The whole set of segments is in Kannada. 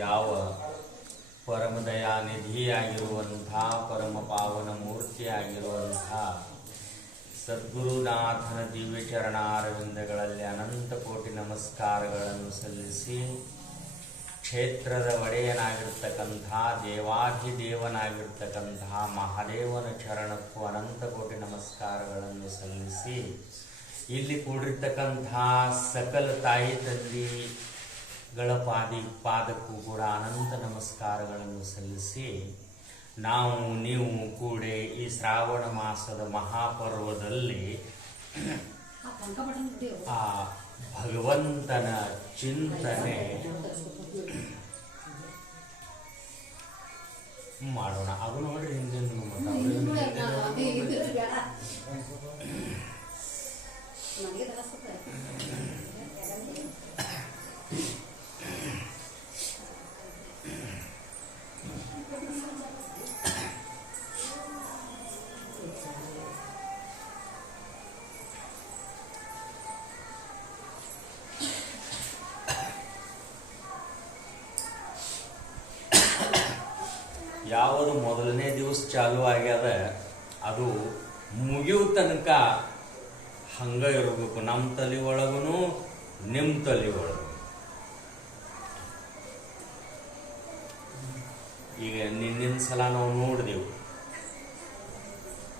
ಯಾವ ಪರಮದಯಾನಿಧಿಯಾಗಿರುವಂಥ ಪರಮ ಪಾವನ ಮೂರ್ತಿಯಾಗಿರುವಂಥ ಸದ್ಗುರುನಾಥನ ದಿವ್ಯ ಚರಣಾರವಿಂದಗಳಲ್ಲಿ ಅನಂತ ಕೋಟಿ ನಮಸ್ಕಾರಗಳನ್ನು ಸಲ್ಲಿಸಿ ಕ್ಷೇತ್ರದ ಒಡೆಯನಾಗಿರ್ತಕ್ಕಂಥ ದೇವಾಧಿದೇವನಾಗಿರ್ತಕ್ಕಂಥ ಮಹಾದೇವನ ಚರಣಕ್ಕೂ ಅನಂತ ಕೋಟಿ ನಮಸ್ಕಾರಗಳನ್ನು ಸಲ್ಲಿಸಿ ಇಲ್ಲಿ ಕೂಡಿರ್ತಕ್ಕಂಥ ಸಕಲ ತಾಯಿ ತಂದೆಗಳ ಪಾದಕ್ಕೂ ಕೂಡ ಅನಂತ ನಮಸ್ಕಾರಗಳನ್ನು ಸಲ್ಲಿಸಿ ನೀವು ಕೂಡಿ ಈ ಶ್ರಾವಣ ಮಾಸದ ಮಹಾಪರ್ವದಲ್ಲಿ ಆ ಭಗವಂತನ ಚಿಂತನೆ ಮಾಡೋಣ. ಅದು ನೋಡ್ರಿ ಹಿಂದಿನ ಯಾವುದು ಮೊದಲನೇ ದಿವಸ ಚಾಲು ಆಗ್ಯದ ಅದು ಮುಗಿಯೋ ತನಕ ಹಂಗ ಇರಬೇಕು. ನಮ್ಮ ತಲೆ ಒಳಗೂ ನಿಮ್ಮ ತಲೆ ಒಳಗೂ. ಈಗ ನಿನ್ನಿನ ಸಲ ನಾವು ನೋಡಿದೆವು,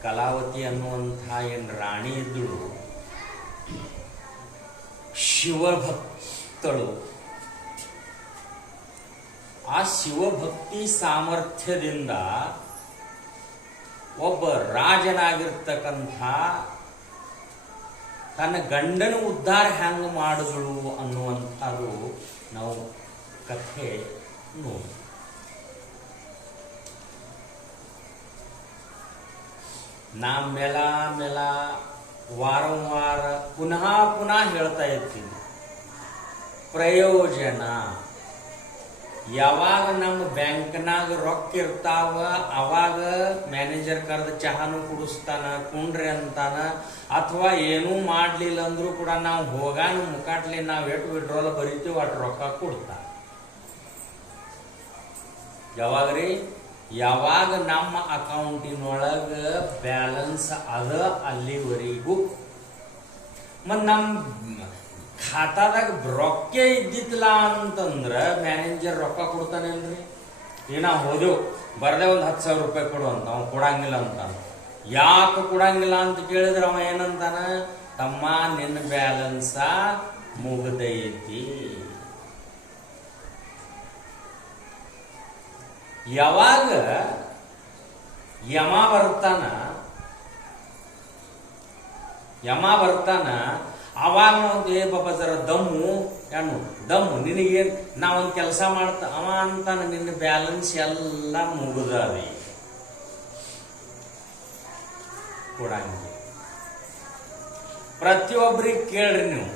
ಕಲಾವತಿ ಅನ್ನುವಂಥ ಏನು ರಾಣಿ ಇದ್ದಳು, ಶಿವಭಕ್ತಳು. ಆ ಶಿವಭಕ್ತಿ ಸಾಮರ್ಥ್ಯದಿಂದ ಒಬ್ಬ ರಾಜನಾಗಿರ್ತಕ್ಕಂಥ ತನ್ನ ಗಂಡನ ಉದ್ಧಾರ ಹೆಂಗೆ ಮಾಡಿದಳು ಅನ್ನುವಂಥದ್ದು ನಾವು ಕಥೆ ನೋಡಿ. ನಾ ಮೇಲ ವಾರಂವಾರ ಪುನಃ ಹೇಳ್ತಾ ಇರ್ತೀನಿ, ಪ್ರಯೋಜನ ಯಾವಾಗ ನಮ್ಮ ಬ್ಯಾಂಕ್ನಾಗ ರೊಕ್ಕ ಇರ್ತಾವ ಅವಾಗ ಮ್ಯಾನೇಜರ್ ಕರೆದು ಚಹಾನು ಕುಡಿಸ್ತಾನ, ಕುಂಡ್ರಿ ಅಂತಾನ. ಅಥವಾ ಏನೂ ಮಾಡ್ಲಿಲ್ಲ ಅಂದ್ರೂ ಕೂಡ ನಾವು ಹೋಗಾನ ಮುಖಾಟ್ಲಿ ನಾವು ಎಷ್ಟು ವಿಡ್ರಾಲ್ ಬರಿತೀವಿ ಅಷ್ಟು ರೊಕ್ಕ ಕೊಡ್ತಾರ. ಯಾವಾಗ್ರಿ? ಯಾವಾಗ ನಮ್ಮ ಅಕೌಂಟಿನೊಳಗ ಬ್ಯಾಲೆನ್ಸ್ ಅದ ಅಲ್ಲಿವರೆಗೂ. ಮತ್ ನಮ್ಮ ಖಾತಾದಾಗ ರೊಕ್ಕ ಇದ್ದಿತ್ತಲ್ಲ ಅಂತಂದ್ರ ಮ್ಯಾನೇಜರ್ ರೊಕ್ಕ ಕೊಡ್ತಾನೇನ್ರಿ? ಈಗ ನಾವು ಹೋದೆವು ಬರ್ದೆ ಒಂದು 10,000 ರೂಪಾಯಿ ಕೊಡು ಅಂತ, ಅವ ಕೊಡಂಗಿಲ್ಲ ಅಂತಾನ. ಯಾಕೆ ಕೊಡಂಗಿಲ್ಲ ಅಂತ ಕೇಳಿದ್ರೆ ಅವ ಏನಂತಾನ, ತಮ್ಮ ನಿನ್ನ ಬ್ಯಾಲೆನ್ಸ ಮುಗ್ದೈತಿ. ಯಾವಾಗ ಯಮ ಬರ್ತಾನ ಅವಾಗ ನಾವು ಬಾಬಾ ಜರ ದಮ್ಮು ನಿನಗೇನ್ ನಾವೊಂದು ಕೆಲಸ ಮಾಡ್ತಾ ಅವ ಅಂತಾನ, ನಿನ್ನ ಬ್ಯಾಲೆನ್ಸ್ ಎಲ್ಲ ಮುಗಿದವಿ ಕೊಡಂಗಿಲ್ಲ. ಪ್ರತಿಯೊಬ್ಬರಿಗೆ ಕೇಳ್ರಿ ನೀವು,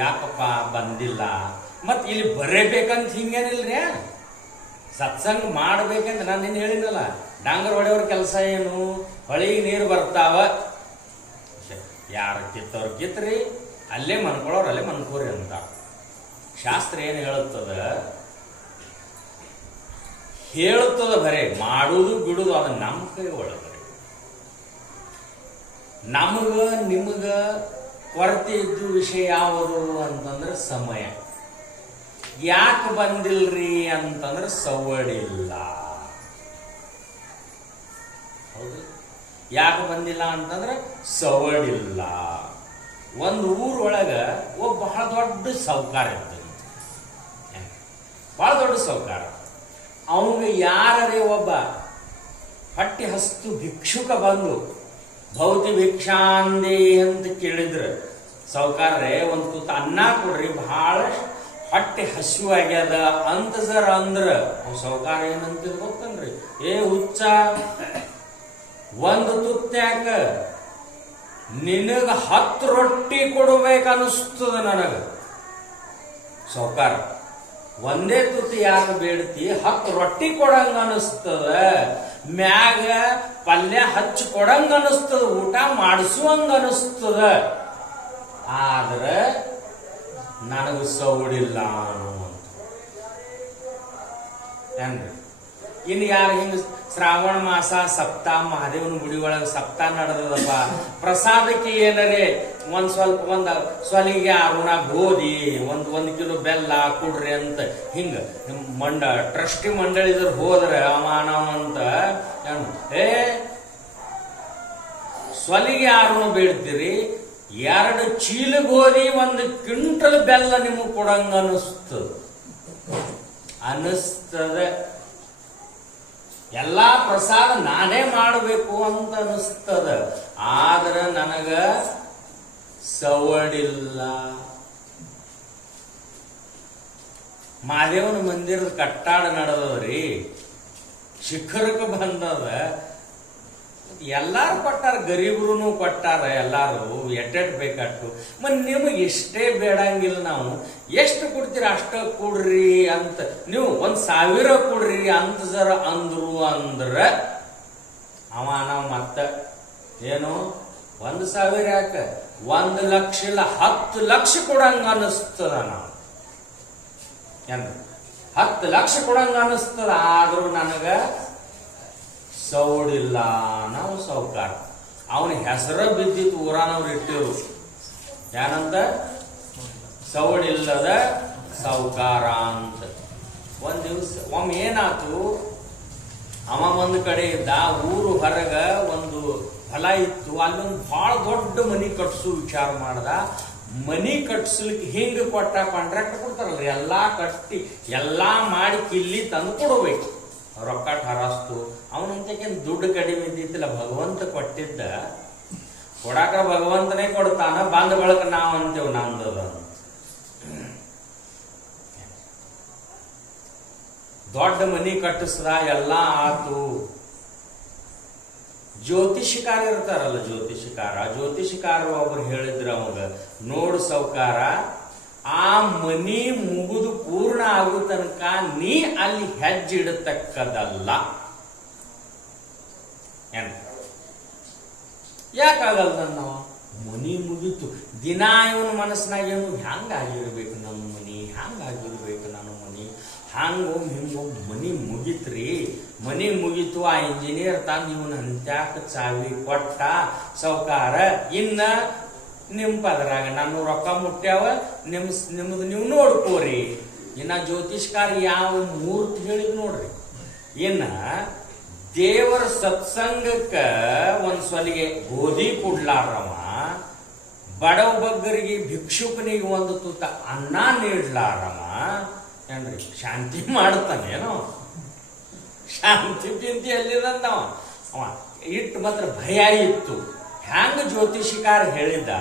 ಯಾಕಪ್ಪ ಬಂದಿಲ್ಲ? ಮತ್ ಇಲ್ಲಿ ಬರೇಬೇಕಂತ ಹಿಂಗೇನಿಲ್ರಿ. ಸತ್ಸಂಗ ಮಾಡ್ಬೇಕಂತ ನಾನು ನಿನ್ನ ಹೇಳಿನಲ್ಲ, ಡಾಂಗರ್ ಹೊಡೆಯವ್ರ ಕೆಲಸ ಏನು? ಹೊಳಿಗೆ ನೀರು ಬರ್ತಾವ, ಯಾರು ಕಿತ್ತವ್ರು ಕಿತ್ರಿ, ಅಲ್ಲೇ ಮನ್ಕೊಳ್ಳೋರು ಅಲ್ಲೇ ಮನ್ಕೋರಿ ಅಂತ ಶಾಸ್ತ್ರ ಏನು ಹೇಳುತ್ತದ ಬರೇ ಮಾಡುವುದು ಬಿಡುದು ಅದು ನಮ್ಮ ಕೈ ಒಳಗಡೆ. ನಮಗ ನಿಮಗ ಕೊರತೆ ಇದ್ದು ವಿಷಯ ಯಾವುದು ಅಂತಂದ್ರೆ ಸಮಯ. ಯಾಕೆ ಬಂದಿಲ್ರಿ ಅಂತಂದ್ರೆ ಸವಡಿಲ್ಲ. ಹೌದು, ಯಾಕೆ ಬಂದಿಲ್ಲ ಅಂತಂದ್ರೆ ಸವಡಿಲ್ಲ. ಒಂದು ಊರೊಳಗ ಒಬ್ಬ ಬಹಳ ದೊಡ್ಡ ಸಾಹುಕಾರ ಇರ್ತದೆ, ಬಹಳ ದೊಡ್ಡ ಸಾಹುಕಾರ. ಅವನಿಗೆ ಯಾರೇ ಒಬ್ಬ ಹೊಟ್ಟೆ ಹಸ್ತು ಭಿಕ್ಷುಕ ಬಂದು ಭೌತಿ ಭಿಕ್ಷಾಂದಿ ಅಂತ ಕೇಳಿದ್ರು, ಸಾಹುಕಾರ್ರೆ ಒಂದು ತುತ್ತ ಅನ್ನ ಕೊಡ್ರಿ, ಬಹಳ ಹೊಟ್ಟೆ ಹಸಿವು ಆಗ್ಯದ ಅಂತ ಸರ್ ಅಂದ್ರ ಸಾಹುಕಾರ ಏನಂತ ಗೊತ್ತನ್ರಿ, ಏ ಹುಚ್ಚ, ಒಂದು ತುತ್ತಾಕ ನಿನಗ 10 ರೊಟ್ಟಿ ಕೊಡ್ಬೇಕನ್ನಿಸ್ತದ ನನಗ. ಸಾಹುಕಾರ, ಒಂದೇ ತುತ್ತು ಯಾಕೆ ಬೇಡ್ತಿ? 10 ರೊಟ್ಟಿ ಕೊಡಂಗ ಅನಿಸ್ತದ, ಮ್ಯಾಗ ಪಲ್ಯ ಹಚ್ಚಿ ಕೊಡಂಗ ಅನಿಸ್ತದ, ಊಟ ಮಾಡಿಸುವಂಗ ಅನಿಸ್ತದ. ಆದ್ರೆ ನನಗ ಸೌಡಿಲ್ಲ ಅನ್ನುವಂತ ಏನ್ರಿ ಇನ್ನು ಯಾರು ಹಿಂಗ ಶ್ರಾವಣ ಮಾಸ ಸಪ್ತಾಹ ಮಹಾದೇವನ ಗುಡಿ ಒಳಗೆ ಸಪ್ತಾಹ ನಡೆದದಪ್ಪ ಪ್ರಸಾದಕ್ಕೆ ಏನರೇ ಒಂದ್ ಸ್ವಲಿಗೆ ಅರುಣ ಗೋಧಿ ಒಂದ್ ಕಿಲೋ ಬೆಲ್ಲ ಕೊಡ್ರಿ ಅಂತ ಹಿಂಗ ಟ್ರಸ್ಟಿ ಮಂಡಳಿದ್ರು ಹೋದ್ರೆ ಅಮಾನವಂತ ಏ ಸ್ವಲಿಗೆ ಅರುಣ ಬೇಡ್ತೀರಿ 2 ಚೀಲ ಗೋಧಿ 1 ಕ್ವಿಂಟಲ್ ಬೆಲ್ಲ ನಿಮಗೆ ಕೊಡಂಗ ಅನಿಸ್ತದ ಎಲ್ಲಾ ಪ್ರಸಾದ ನಾನೇ ಮಾಡಬೇಕು ಅಂತ ಅನಿಸ್ತದ. ಆದ್ರೆ ನನಗ ಸವಡಿಲ್ಲ. ಮಹಾದೇವನ ಮಂದಿರದ ಕಟ್ಟಾಡ ನಡೆದವ್ರಿ, ಶಿಖರಕ್ಕೆ ಬಂದದ. ಎಲ್ಲಾರು ಕೊಟ್ಟಾರ, ಗರೀಬ್ರು ಕೊಟ್ಟಾರ, ಎಲ್ಲಾರು ಎಟ್ಟೆಟ್ ಬೇಕಾಟ್ಟು. ಮತ್ ನಿಮಗೆ ಇಷ್ಟೇ ಬೇಡಂಗಿಲ್ಲ, ನಾವು ಎಷ್ಟು ಕೊಡ್ತೀರ ಅಷ್ಟ ಕೊಡ್ರಿ ಅಂತ. ನೀವು 1000 ಕೊಡ್ರಿ ಅಂತ ಜರ ಅಂದ್ರ ನಾವು ಮತ್ತ ಏನು 1000 ಯಾಕ 1 ಲಕ್ಷ ಇಲ್ಲ 10 ಲಕ್ಷ ಕೊಡಂಗ ಅನಿಸ್ತದ. ನಾವು 10 ಲಕ್ಷ ಕೊಡಂಗ ಅನಿಸ್ತದ. ಆದ್ರೂ ನನಗ ಸೌಡಿಲ್ಲ. ನಾವು ಸೌಕಾರ. ಅವನ ಹೆಸರ ಬಿದ್ದಿತ್ತು, ಊರಾನವ್ರು ಇಟ್ಟಿರು ಏನಂತ, ಸೌಡಿಲ್ಲದ ಸೌಕಾರ ಅಂತ. ಒಂದ್ ದಿವ್ಸ ಒಮ್ಮೆ ಏನಾತು, ಅವ ಒಂದ್ ಕಡೆ ಇದ್ದ, ಊರು ಹೊರಗ ಒಂದು ಹೊಲ ಇತ್ತು, ಅಲ್ಲೊಂದು ಬಹಳ ದೊಡ್ಡ ಮನಿ ಕಟ್ಸು ವಿಚಾರ ಮಾಡ್ದ. ಮನಿ ಕಟ್ಸ್ಲಿಕ್ಕೆ ಹಿಂಗ ಕೊಟ್ಟ ಕಾಂಟ್ರಾಕ್ಟ್ ಕೊಡ್ತಾರಲ್ಲ, ಎಲ್ಲಾ ಕಟ್ಟಿ ಎಲ್ಲಾ ಮಾಡಿ ಕಿಲ್ಲಿ ತಂದು ಕೊಡಬೇಕು. ರೊಕ್ಕ ಹರಾಸ್ತು. ಅವನಂತಕೇನು ದುಡ್ಡು ಕಡಿಮೆ ಇದ್ದಿತ್ತಿಲ್ಲ, ಭಗವಂತ ಕೊಟ್ಟಿದ್ದ. ಕೊಡಾಕ ಭಗವಂತನೇ ಕೊಡ್ತಾನ, ಬಂದ ಬಳಕ ನಾವ್ ಅಂತೇವ್ ನಮ್ದದ. ದೊಡ್ಡ ಮನಿ ಕಟ್ಟಿಸ್ದ, ಎಲ್ಲಾ ಆತು. ಜ್ಯೋತಿಷಿಕಾರ ಇರ್ತಾರಲ್ಲ, ಜ್ಯೋತಿಷಿಕಾರ ಒಬ್ರು ಹೇಳಿದ್ರ ಅವಾಗ, ನೋಡು ಸೌಕಾರ, ಆ ಮನಿ ಮುಗಿದು ಪೂರ್ಣ ಆಗೋ ತನಕ ನೀ ಅಲ್ಲಿ ಹೆಜ್ಜೆ ಇಡತಕ್ಕದಲ್ಲ. ಯಾಕಾಗಲ್ಲ? ನಾವು ಮನಿ ಮುಗಿತು, ದಿನ ಇವನ ಮನಸ್ಸಿನಾಗೇನು ಹ್ಯಾಂಗಾಗಿರ್ಬೇಕು ನಮ್ಮ ಮನಿ, ಹ್ಯಾಂಗಾಗಿರ್ಬೇಕು ನನ್ನ ಮನಿ, ಹಿಂಗೊಮ್ಮೆ ಮನಿ ಮುಗಿತ್ರಿ. ಮನಿ ಮುಗಿತು, ಆ ಇಂಜಿನಿಯರ್ ತಂದು ಇವನ್ ಅಂತ್ಯಾಕ ಚಾವಿ ಕೊಟ್ಟ. ಸೌಕಾರ, ಇನ್ನ ನಿಮ್ ಪದರಾಗ ನಾನು ರೊಕ್ಕ ಮುಟ್ಟ್ಯಾವ, ನಿಮ್ದು ನೀವು ನೋಡ್ಕೋರಿ. ಇನ್ನ ಜ್ಯೋತಿಷ್ಕಾರ ಯಾವ ಮೂರ್ತಿ ಹೇಳಿದ್ ನೋಡ್ರಿ. ಇನ್ನ ದೇವರ ಸತ್ಸಂಗಕ್ಕ ಒಂದ್ ಸ್ವಲಿಗೆ ಗೋಧಿ ಕೊಡ್ಲಾರವ, ಬಡವ ಬಗ್ಗರಿಗೆ ಭಿಕ್ಷುಕನಿಗೆ ಒಂದು ತುತ್ತ ಅನ್ನ ನೀಡ್ಲಾರವ ಏನ್ರಿ ಶಾಂತಿ ಮಾಡ್ತಾನೇನೋ? ಶಾಂತಿ ಪಿಂತಿ ಎಲ್ಲಿದಂದವ? ಅವ ಇಟ್ಟು ಮಾತ್ರ ಭಯ ಇತ್ತು. ಹ್ಯಾಂಗ ಜ್ಯೋತಿಷಿಕಾರ ಹೇಳಿದ,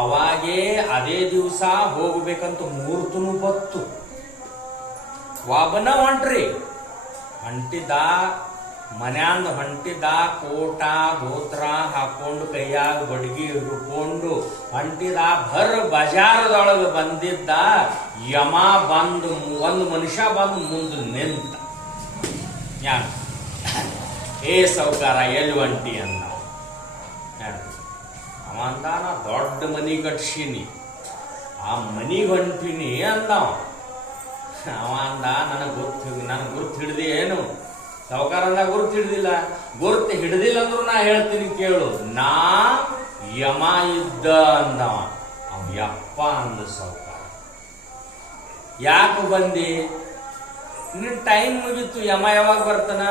ಅವಾಗೇ ಅದೇ ದಿವಸ ಹೋಗ್ಬೇಕಂತ ಮೂರ್ತನು ಬತ್ತು. ಒಬ್ಬನ ಹೊಂಟ್ರಿ, ಹೊಂಟಿದ ಮನ್ಯಾಂದ ಹೊಂಟಿದ, ಕೋಟ ಧೋತ್ರ ಹಾಕೊಂಡು ಕೈಯಾಗ ಬಡ್ಗಿ ಹಿಡ್ಕೊಂಡು ಹೊಂಟಿದ. ಬಜಾರದೊಳಗೆ ಬಂದಿದ್ದ, ಯಮ ಬಂದು ಒಂದು ಮನುಷ್ಯ ಬಂದು ಮುಂದೆ ನಿಂತ. ಯಾರು? ಏ ಸೌಕಾರ, ಎಲ್ಲಿ ಹೊಂಟಿ ಅಂದ. ಅವ ಅಂದ, ನಾ ದೊಡ್ಡ ಮನಿ ಕಟ್ಸೀನಿ, ಆ ಮನಿಗೆ ಹೊಂಟೀನಿ ಅಂದವ. ಅವ ಅಂದ, ನನಗೆ ಗುರ್ತು ಹಿಡ್ದಿ ಏನು? ಸೌಕಾರ ಅಂದ, ಗುರ್ತು ಹಿಡ್ದಿಲ್ಲ. ಗುರ್ತು ಹಿಡ್ದಿಲ್ಲ ಅಂದ್ರು ನಾ ಹೇಳ್ತೀನಿ ಕೇಳು, ನಾ ಯಮ ಇದ್ದ ಅಂದವ. ಅವ ಯಪ್ಪ ಅಂದ ಸೌಕಾರ. ಯಾಕೆ ಬಂದಿ? ನಿನ್ ಟೈಮ್ ಮುಗಿತು. ಯಮ ಯಾವಾಗ ಬರ್ತಾನ?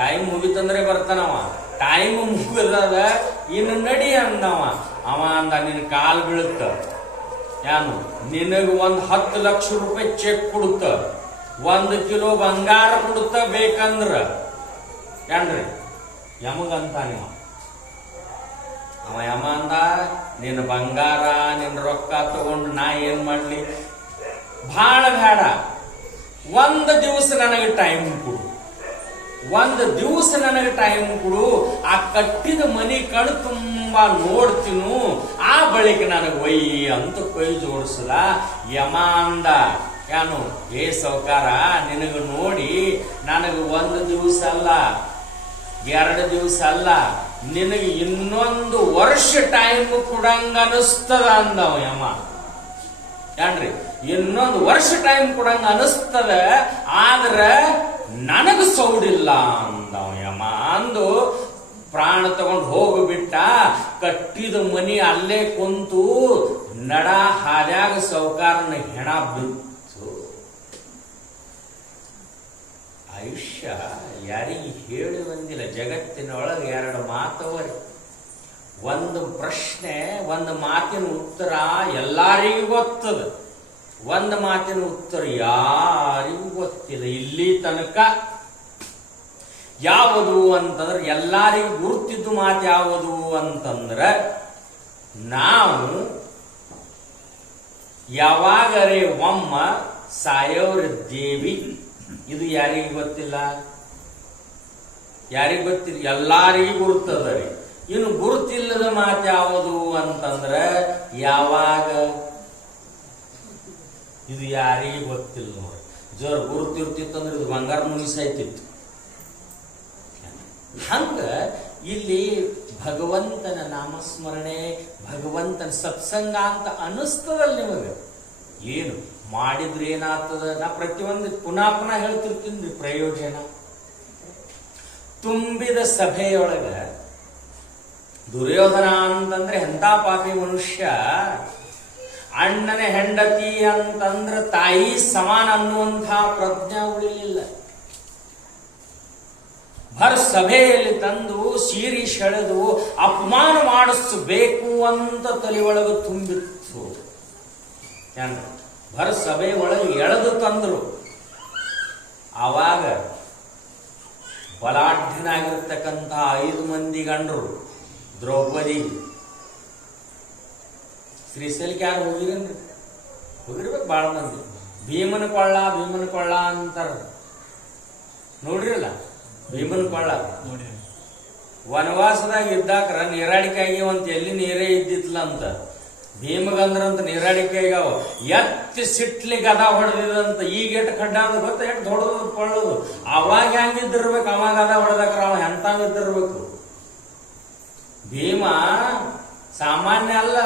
ಟೈಮ್ ಮುಗಿತಂದ್ರೆ ಬರ್ತಾನವ. ಟೈಮ್ ಮುಗಿದದ, ಇನ್ನು ನಡಿ ಅಂದವ. ಅವ ಅಂದ, ನಿನ್ ಕಾಲ್ ಬೀಳುತ್ತ, ಏನು ನಿನಗ 10 ಲಕ್ಷ ರೂಪಾಯಿ ಚೆಕ್ ಕೊಡುತ್ತ, 1 ಕಿಲೋ ಬಂಗಾರ ಕೊಡುತ್ತ ಬೇಕಂದ್ರ ಏನ್ರಿ ಯಮಗಂತಾನಿವ. ಅವ ಯಮ ಅಂದ, ನಿನ್ನ ಬಂಗಾರ ನಿನ್ನ ರೊಕ್ಕ ತಗೊಂಡು ನಾ ಏನ್ ಮಾಡ್ಲಿ? ಭಾಳ ಬೇಡ, 1 ದಿವಸ ನನಗೆ ಟೈಮ್ ಕೊಡು, 1 ದಿವಸ ನನಗೆ ಟೈಮ್ ಕೊಡು. ಆ ಕಟ್ಟಿದ ಮನಿ ಕಣ್ ತುಂಬಾ ನೋಡ್ತೀನು, ಆ ಬಳಿಕ ನನಗೆ ಒಯ್ಯಿ ಅಂತ ಕೈ ಜೋಡಿಸಲ. ಯಮ ಅಂದ, ಏನು ಏ ಸೌಕಾರ, ನಿನಗ ನೋಡಿ ನನಗೆ 1 ದಿವಸ ಅಲ್ಲ, 2 ದಿವಸ ಅಲ್ಲ, ನಿನಗೆ ಇನ್ನೊಂದು ವರ್ಷ ಟೈಮ್ ಕೊಡಂಗ ಅನಿಸ್ತದ ಅಂದವ ಯಮ. ಏನ್ರಿ ಇನ್ನೊಂದು ವರ್ಷ ಟೈಮ್ ಕೊಡಂಗ ಅನಿಸ್ತದ, ಆದ್ರ ನನಗ ಸೌಡಿಲ್ಲ ಅಂದವ ಯಮ. ಅಂದು ಪ್ರಾಣ ತಗೊಂಡು ಹೋಗ್ಬಿಟ್ಟ. ಕಟ್ಟಿದ ಮನಿ ಅಲ್ಲೇ ಕುಂತು ನಡ ಹಾದ್ಯಾಗ ಸೌಕಾರನ ಹೆಣ ಬಿತ್ತು. ಆಯುಷ್ಯ ಯಾರಿಗೆ ಹೇಳಿ ಬಂದಿಲ್ಲ. ಜಗತ್ತಿನೊಳಗೆ ಎರಡು ಮಾತವರಿ. ಒಂದು ಪ್ರಶ್ನೆ, ಒಂದು ಮಾತಿನ ಉತ್ತರ ಎಲ್ಲರಿಗೂ ಗೊತ್ತದ, ಒಂದು ಮಾತಿನ ಉತ್ತರ ಯಾರಿಗೂ ಗೊತ್ತಿಲ್ಲ. ಇಲ್ಲಿ ತನಕ ಯಾವುದು ಅಂತಂದ್ರೆ ಎಲ್ಲರಿಗೂ ಗುರುತಿದ್ದು ಮಾತು ಯಾವುದು ಅಂತಂದ್ರೆ, ನಾವು ಯಾವಾಗರೇ ಒಮ್ಮ ಸಾಯೋರಿದ್ದೇವಿ. ಇದು ಯಾರಿಗೂ ಗೊತ್ತಿಲ್ಲ, ಯಾರಿಗೂ ಗೊತ್ತಿಲ್ಲ, ಎಲ್ಲರಿಗೂ ಗುರುತದ ರೀ. ಇನ್ನು ಗುರುತಿಲ್ಲದ ಮಾತು ಯಾವುದು ಅಂತಂದ್ರೆ ಯಾವಾಗ, ಇದು ಯಾರಿಗೂ ಗೊತ್ತಿಲ್ಲ ನೋಡಿ. ಜೋರ್ ಗುರುತಿರ್ತಿತ್ತಂದ್ರೆ ಇದು ಬಂಗಾರ ಮುಗಿಸಾಯ್ತಿತ್ತು. ಹಂಗ ಇಲ್ಲಿ ಭಗವಂತನ ನಾಮಸ್ಮರಣೆ, ಭಗವಂತನ ಸತ್ಸಂಗ ಅಂತ ಅನಿಸ್ತದಲ್ಲ ನಿಮಗೆ. ಏನು ಮಾಡಿದ್ರೆ ಏನಾಗ್ತದ? ನಾ ಪ್ರತಿಯೊಂದು ಪುನಃ ಪುನಃ ಹೇಳ್ತಿರ್ತೀನಿ ಪ್ರಯೋಜನ. ತುಂಬಿದ ಸಭೆಯೊಳಗ ದುರ್ಯೋಧನ ಅಂತಂದ್ರೆ ಎಂಥ ಪಾಪಿ ಮನುಷ್ಯ. ಅಣ್ಣನ ಹೆಂಡತಿ ಅಂತಂದ್ರೆ ತಾಯಿ ಸಮಾನ ಅನ್ನುವಂತಹ ಪ್ರಜ್ಞೆ ಉಳಿಲಿಲ್ಲ. ಭರ್ ಸಭೆಯಲ್ಲಿ ತಂದು ಸೀರಿ ಸೆಳೆದು ಅಪಮಾನ ಮಾಡಿಸಬೇಕು ಅಂತ ತಲೆಯೊಳಗೆ ತುಂಬಿತ್ತು. ಭರ್ ಸಭೆ ಒಳಗೆ ಎಳೆದು ತಂದರು. ಆವಾಗ ಬಲಾಢ್ಯನಾಗಿರ್ತಕ್ಕಂಥ 5 ಮಂದಿ ಗಂಡರು ದ್ರೌಪದಿ, ಶ್ರೀಶೈಲಕ್ಕೆ ಯಾರು ಹೋಗಿರೇನ್ರಿ? ಹೋಗಿರ್ಬೇಕು ಬಾಳ ಮಂದಿ. ಭೀಮನ ಕೊಳ್ಳ ಅಂತಾರ, ನೋಡ್ರಿಲ್ಲ ಭೀಮನ ಕೊಳ್ಳ. ವನವಾಸದಾಗ ಇದ್ದಾಕ್ರ ನೀರಾಡಿಕಾಯಿ ಅಂತ ಎಲ್ಲಿ ನೀರೇ ಇದ್ದಿತ್ಲ ಅಂತ. ಭೀಮಗಂದ್ರಂತ ನೀರಾಡಿಕಾಯಿಗಾವ ಎತ್ತಿ ಸಿಟ್ಲಿ ಗದ ಹೊಡೆದಿದಂತ. ಈಗ ಎಟ್ಟು ಖಡ್ಡ ಅಂತ ಗೊತ್ತ, ಎಟ್ಟು ದೊಡ್ಡದು ಕೊಳ್ಳೋದು. ಅವಾಗ ಹೆಂಗಿದ್ದಿರ್ಬೇಕು, ಅವಾಗ ಗದ ಹೊಡೆದಾಕ್ರ ಅವ ಎಂತಂಗಿದ್ದಿರ್ಬೇಕು. ಭೀಮ ಸಾಮಾನ್ಯ ಅಲ್ಲ,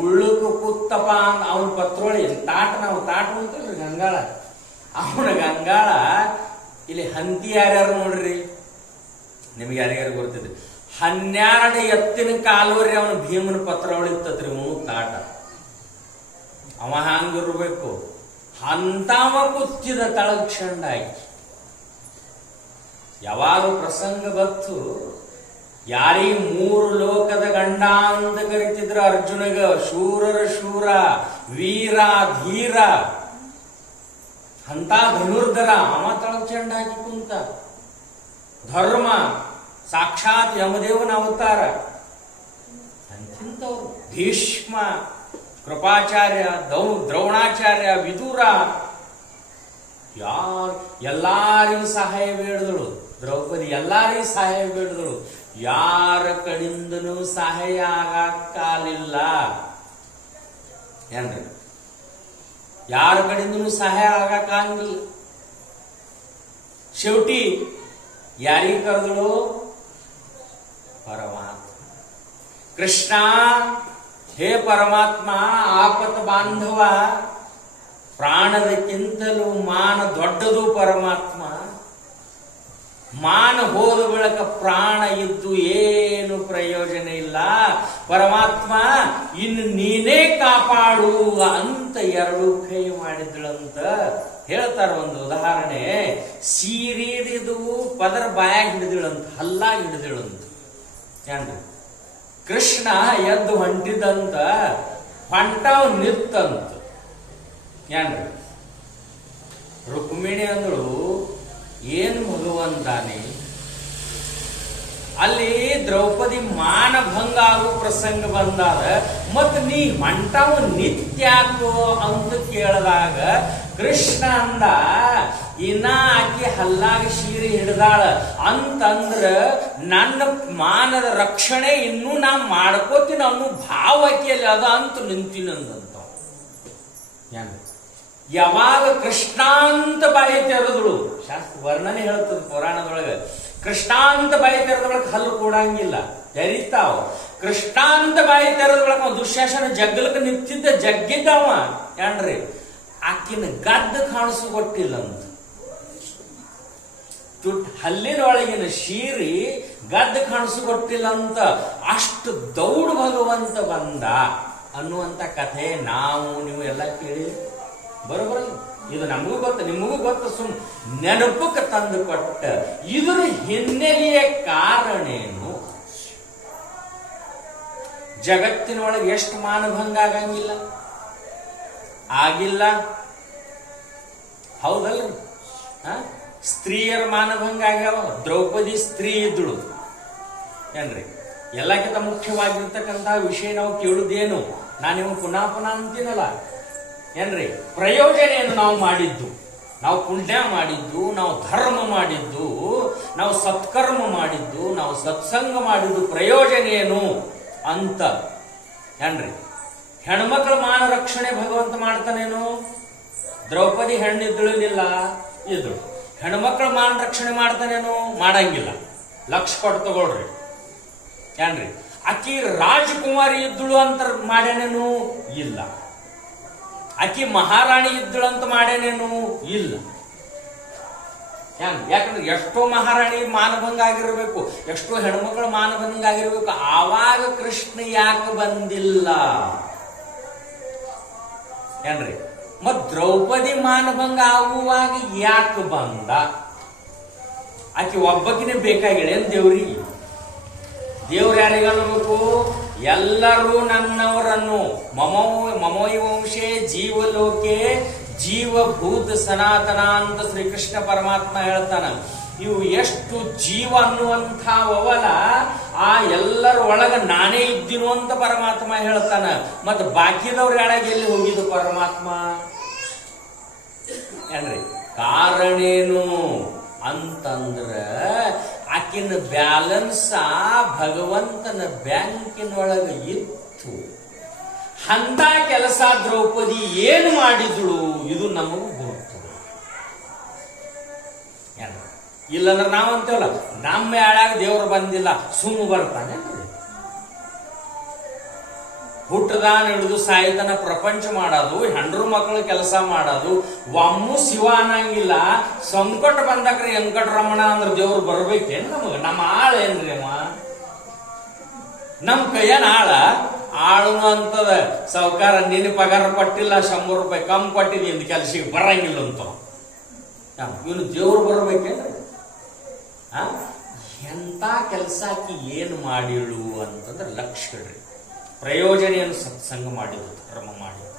ಉಳ್ಳುಕು ಕೂತ್ತಪ್ಪ ಅಂತ ಅವನ ಪತ್ರೋಳಿ ನಾವು ತಾಟ ಅಂತಲ್ರಿ ಗಂಗಾಳ. ಅವನ ಗಂಗಾಳ ಇಲ್ಲಿ ಹಂತಿ ಯಾರ್ಯಾರು ನೋಡ್ರಿ, ನಿಮ್ಗೆ ಯಾರ್ಯಾರು ಗೊತ್ತಿದ್ರಿ? 12 ಎತ್ತಿನ ಕಾಲುವರಿ ಅವನ ಭೀಮನ ಪತ್ರಾವಳಿ ಇತ್ತತ್ರಿ ತಾಟ. ಅವ ಹಂಗಿರ್ಬೇಕು. ಅಂತವ ಕುಚ್ಚಿದ ತಳಕ್ಷಂಡಾಗಿ ಯಾವಾಗ ಪ್ರಸಂಗ ಬತ್ತು, ಯಾರೀ 3 ಲೋಕದ ಗಂಡ ಅಂತ ಕರಿತಿದ್ರ ಅರ್ಜುನಗ, ಶೂರರ ಶೂರ, ವೀರ ಧೀರ, ಅಂತ ಧನುರ್ಧರ, ಅವ ತಳಚಂಡ ಹಾಕಿ ಕುಂತ. ಧರ್ಮ ಸಾಕ್ಷಾತ್ ಯಮದೇವನ ಅವತಾರ. ಅಂತಿಂತವ್ರು ಭೀಷ್ಮ, ಕೃಪಾಚಾರ್ಯ, ದ್ರೋಣಾಚಾರ್ಯ, ವಿದುರ, ಎಲ್ಲಾರಿಗೂ ಸಹಾಯ ಬೇಡಿದಳು ದ್ರೌಪದಿ. ಎಲ್ಲಾರಿಗೂ ಸಹಾಯ ಬೇಡಿದಳು. ಯಾರ ಕಡಿಂದನೂ ಸಹಾಯ ಆಗಕ್ಕಾಲಿಲ್ಲ. ಏನ್ರಿ? ಯಾರ ಕಡಿಂದನೂ ಸಹಾಯ ಆಗಕ್ಕಾಗಿಲ್ಲ. शेवटी ಯಾರಿಗೆ ಕರೆದಳು? ಪರಮಾತ್ಮ. ಕೃಷ್ಣ, ಹೇ ಪರಮಾತ್ಮ, ಆಪತ ಬಾಂಧವ, ಪ್ರಾಣದಕ್ಕಿಂತಲೂ ಮಾನ ದೊಡ್ಡದು ಪರಮಾತ್ಮ. ಮಾನ ಹೋದ ಬಳಿಕ ಪ್ರಾಣ ಇದ್ದು ಏನು ಪ್ರಯೋಜನ ಇಲ್ಲ ಪರಮಾತ್ಮ, ಇನ್ನು ನೀನೇ ಕಾಪಾಡು ಅಂತ 2 ಕೈ ಮಾಡಿದಳಂತ ಹೇಳ್ತಾರ. ಒಂದು ಉದಾಹರಣೆ, ಸೀರಿದು ಪದರ ಬಾಯಾಗಿ ಹಿಡಿದಳಂತ, ಹಲ್ಲಾಗಿ ಹಿಡಿದಳಂತ. ಏನ್ರಿ? ಕೃಷ್ಣ ಎದ್ದು ಹೊಂಟಿದಂತ, ಹೊಂಟಾವ್ ನಿತ್ತಂತ. ಏನ್ರಿ? ರುಕ್ಮಿಣಿ ಅಂದಳು, ಏನು ಭಗವಂತಾನೆ, ಅಲ್ಲಿ ದ್ರೌಪದಿ ಮಾನಭಂಗ ಆಗೋ ಪ್ರಸಂಗ ಬಂದಾಗ ಮತ್ ನೀ ಹೊಂಟಾವು ನಿತ್ಯಾಕೋ ಅಂತ ಕೇಳಿದಾಗ ಕೃಷ್ಣ ಅಂದ, ಇನ್ನ ಆಕಿ ಹಲ್ಲಾಗಿ ಸೀರೆ ಹಿಡ್ದಾಳ ಅಂತಂದ್ರ ನನ್ನ ಮಾನದ ರಕ್ಷಣೆ ಇನ್ನೂ ನಾ ಮಾಡ್ಕೋತೀನಿ ಅನ್ನೋ ಭಾವ ಆಕಿಯಲ್ಲಿ ಅದ ಅಂತ ನಿಂತಿನಂದಂತ. ಯಾವಾಗ ಕೃಷ್ಣಾಂತ ಬಾಯಿ ತೆರೆದಳು, ಶಾಸ್ತ್ರ ವರ್ಣನೆ ಹೇಳ್ತದ ಪುರಾಣದೊಳಗ, ಕೃಷ್ಣಾಂತ ಬಾಯಿ ತೆರೆದೊಳಗೆ ಹಲ್ಲು ಕೊಡಂಗಿಲ್ಲ, ತೆರಿತಾವ. ಕೃಷ್ಣ ಅಂತ ಬಾಯಿ ತೆರೆದ ಬಳಕ ದುಶ್ಯಾಸನ ಜಗ್ಗಲಕ್ಕೆ ನಿಂತಿದ್ದ ಜಗ್ಗಿದ್ದವ ಏನ್ರಿ ಆಕಿನ ಗದ್ದ ಕಾಣಿಸು ಕೊಟ್ಟಿಲ್ಲಂತ ಹಲ್ಲಿನೊಳಗಿನ ಶೀರಿ ಗದ್ದ ಕಾಣಿಸು ಕೊಟ್ಟಿಲ್ಲ ಅಂತ ಅಷ್ಟು ದೌಡ್ ಭಗವಂತ ಬಂದ ಅನ್ನುವಂತ ಕಥೆ ನಾವು ನೀವು ಎಲ್ಲ ಕೇಳಿ ಬರೋಬರಲ್ಲ. ಇದು ನಮಗೂ ಗೊತ್ತ ನಿಮಗೂ ಗೊತ್ತ, ಸುಮ್ ನೆನಪಕ್ಕೆ ತಂದು ಕೊಟ್ಟ. ಇದ್ರ ಹಿನ್ನೆಲೆಯ ಕಾರಣೇನು? ಜಗತ್ತಿನೊಳಗೆ ಎಷ್ಟು ಮಾನಭಂಗ ಆಗಂಗಿಲ್ಲ, ಆಗಿಲ್ಲ, ಹೌದಲ್ರಿ? ಸ್ತ್ರೀಯರ ಮಾನಭಂಗ ಆಗ್ಯಾವ. ದ್ರೌಪದಿ ಸ್ತ್ರೀ ಇದ್ದಳು ಏನ್ರಿ. ಎಲ್ಲಕ್ಕಿಂತ ಮುಖ್ಯವಾಗಿರ್ತಕ್ಕಂತಹ ವಿಷಯ ನಾವು ಕೇಳುವುದೇನು? ನಾನು ನೀವು ಪುನಃ ಪುನಃ ಅಂತೀನಲ್ಲ ಏನ್ರಿ, ಪ್ರಯೋಜನ ಏನು? ನಾವು ಮಾಡಿದ್ದು, ನಾವು ಪುಣ್ಯ ಮಾಡಿದ್ದು, ನಾವು ಧರ್ಮ ಮಾಡಿದ್ದು, ನಾವು ಸತ್ಕರ್ಮ ಮಾಡಿದ್ದು, ನಾವು ಸತ್ಸಂಗ ಮಾಡಿದ್ದು ಪ್ರಯೋಜನ ಏನು ಅಂತ ಏನ್ರಿ. ಹೆಣ್ಮಕ್ಳ ಮಾನ ರಕ್ಷಣೆ ಭಗವಂತ ಮಾಡ್ತಾನೇನು? ದ್ರೌಪದಿ ಹೆಣ್ಣಿದ್ದಳಿಲ್ಲ, ಇದ್ದಳು. ಹೆಣ್ಮಕ್ಳ ಮಾನ ರಕ್ಷಣೆ ಮಾಡ್ತಾನೇನು? ಮಾಡಂಗಿಲ್ಲ. ಲಕ್ಷ ಕೊಟ್ಟು ತಗೊಳ್ರಿ ಏನ್ರಿ. ಆಕಿ ರಾಜಕುಮಾರಿ ಇದ್ದಳು ಅಂತ ಮಾಡ್ಯಾನೇನು? ಇಲ್ಲ. ಆಕಿ ಮಹಾರಾಣಿ ಇದ್ದಳು ಅಂತ ಮಾಡ್ಯಾನೇನು? ಇಲ್ಲ. ಯಾಕಂದ್ರೆ ಎಷ್ಟೋ ಮಹಾರಾಣಿ ಮಾನಭಂಗ ಆಗಿರ್ಬೇಕು, ಎಷ್ಟೋ ಹೆಣ್ಮಕ್ಳ ಮಾನಭಂಗ ಆಗಿರ್ಬೇಕು. ಆವಾಗ ಕೃಷ್ಣ ಯಾಕೆ ಬಂದಿಲ್ಲ ಏನ್ರಿ? ಮತ್ ದ್ರೌಪದಿ ಮಾನಭಂಗ ಆಗುವಾಗ ಯಾಕೆ ಬಂದ? ಆಕೆ ಒಬ್ಬಕಿನೇ ಬೇಕಾಗಿಲ್ಲ ಏನ್ ದೇವ್ರಿಗೆ? ದೇವ್ರು ಯಾರಿಗನ್ಬೇಕು? ಎಲ್ಲರೂ ನನ್ನವರನ್ನು ಮಮೋಯ್ ವಂಶೇ ಜೀವಲೋಕೆ ಜೀವಭೂತ ಸನಾತನ ಅಂತ ಶ್ರೀಕೃಷ್ಣ ಪರಮಾತ್ಮ ಹೇಳ್ತಾನ. ಇವು ಎಷ್ಟು ಜೀವ ಅನ್ನುವಂಥವಲ್ಲ, ಆ ಎಲ್ಲರ ಒಳಗ ನಾನೇ ಇದ್ದೀನೋ ಅಂತ ಪರಮಾತ್ಮ ಹೇಳ್ತಾನ. ಮತ್ ಬಾಕಿದವ್ರ ಎಳಗೆ ಎಲ್ಲಿ ಹೋಗಿದ್ದು ಪರಮಾತ್ಮ ಏನ್ರಿ? ಕಾರಣೇನು ಅಂತಂದ್ರ ಆಕಿನ ಬ್ಯಾಲೆನ್ಸ್ ಭಗವಂತನ ಬ್ಯಾಂಕಿನೊಳಗೆ ಇತ್ತು. ಅಂತ ಕೆಲಸ ದ್ರೌಪದಿ ಏನು ಮಾಡಿದ್ಳು ಇದು ನಮಗೂ ಗೊತ್ತು. ಇಲ್ಲಂದ್ರೆ ನಾವಂತೇವಲ್ಲ, ನಮ್ಮ ಯಾಳಾಗ ದೇವ್ರು ಬಂದಿಲ್ಲ ಸುಮ್ಮ ಬರ್ತಾನೆ. ಹುಟ್ಟದಾನ ಹಿಡಿದು ಸಾಯ್ತನ ಪ್ರಪಂಚ ಮಾಡೋದು, ಹೆಂಡ್ರು ಮಕ್ಕಳು ಕೆಲಸ ಮಾಡೋದು, ಒಮ್ಮು ಶಿವ ಅನ್ನಂಗಿಲ್ಲ. ಸಂಕಟ ಬಂದಾಕ್ರಿ ವೆಂಕಟರಮಣ ಅಂದ್ರೆ ದೇವ್ರು ಬರ್ಬೇಕೇನು ನಮಗ? ನಮ್ಮ ಆಳ ಏನ್ರಿ ಅಮ್ಮ? ನಮ್ ಕೈಯನ್ ಆಳು ಅಂತದ. ಸಾವುಕಾರ ನಿನ್ನ ಪಗಾರ ಕೊಟ್ಟಿಲ್ಲ, 100 ರೂಪಾಯಿ ಕಮ್ಮಿ ಕೊಟ್ಟಿದ್ದೀನಿ ಕೆಲ್ಸಿಗೆ ಬರಂಗಿಲ್ಲ ಅಂತ ಇವನು ದೇವ್ರು ಬರ್ಬೇಕೇನ್ರಿ? ಎಂತ ಕೆಲಸ ಆಕಿ ಏನು ಮಾಡಿಳು ಅಂತಂದ್ರೆ ಲಕ್ಷ್ಯಡ್ರಿ. ಪ್ರಯೋಜನ ಏನು? ಸತ್ಸಂಗ ಮಾಡಿದ್ರು, ಧರ್ಮ ಮಾಡಿದ್ರು.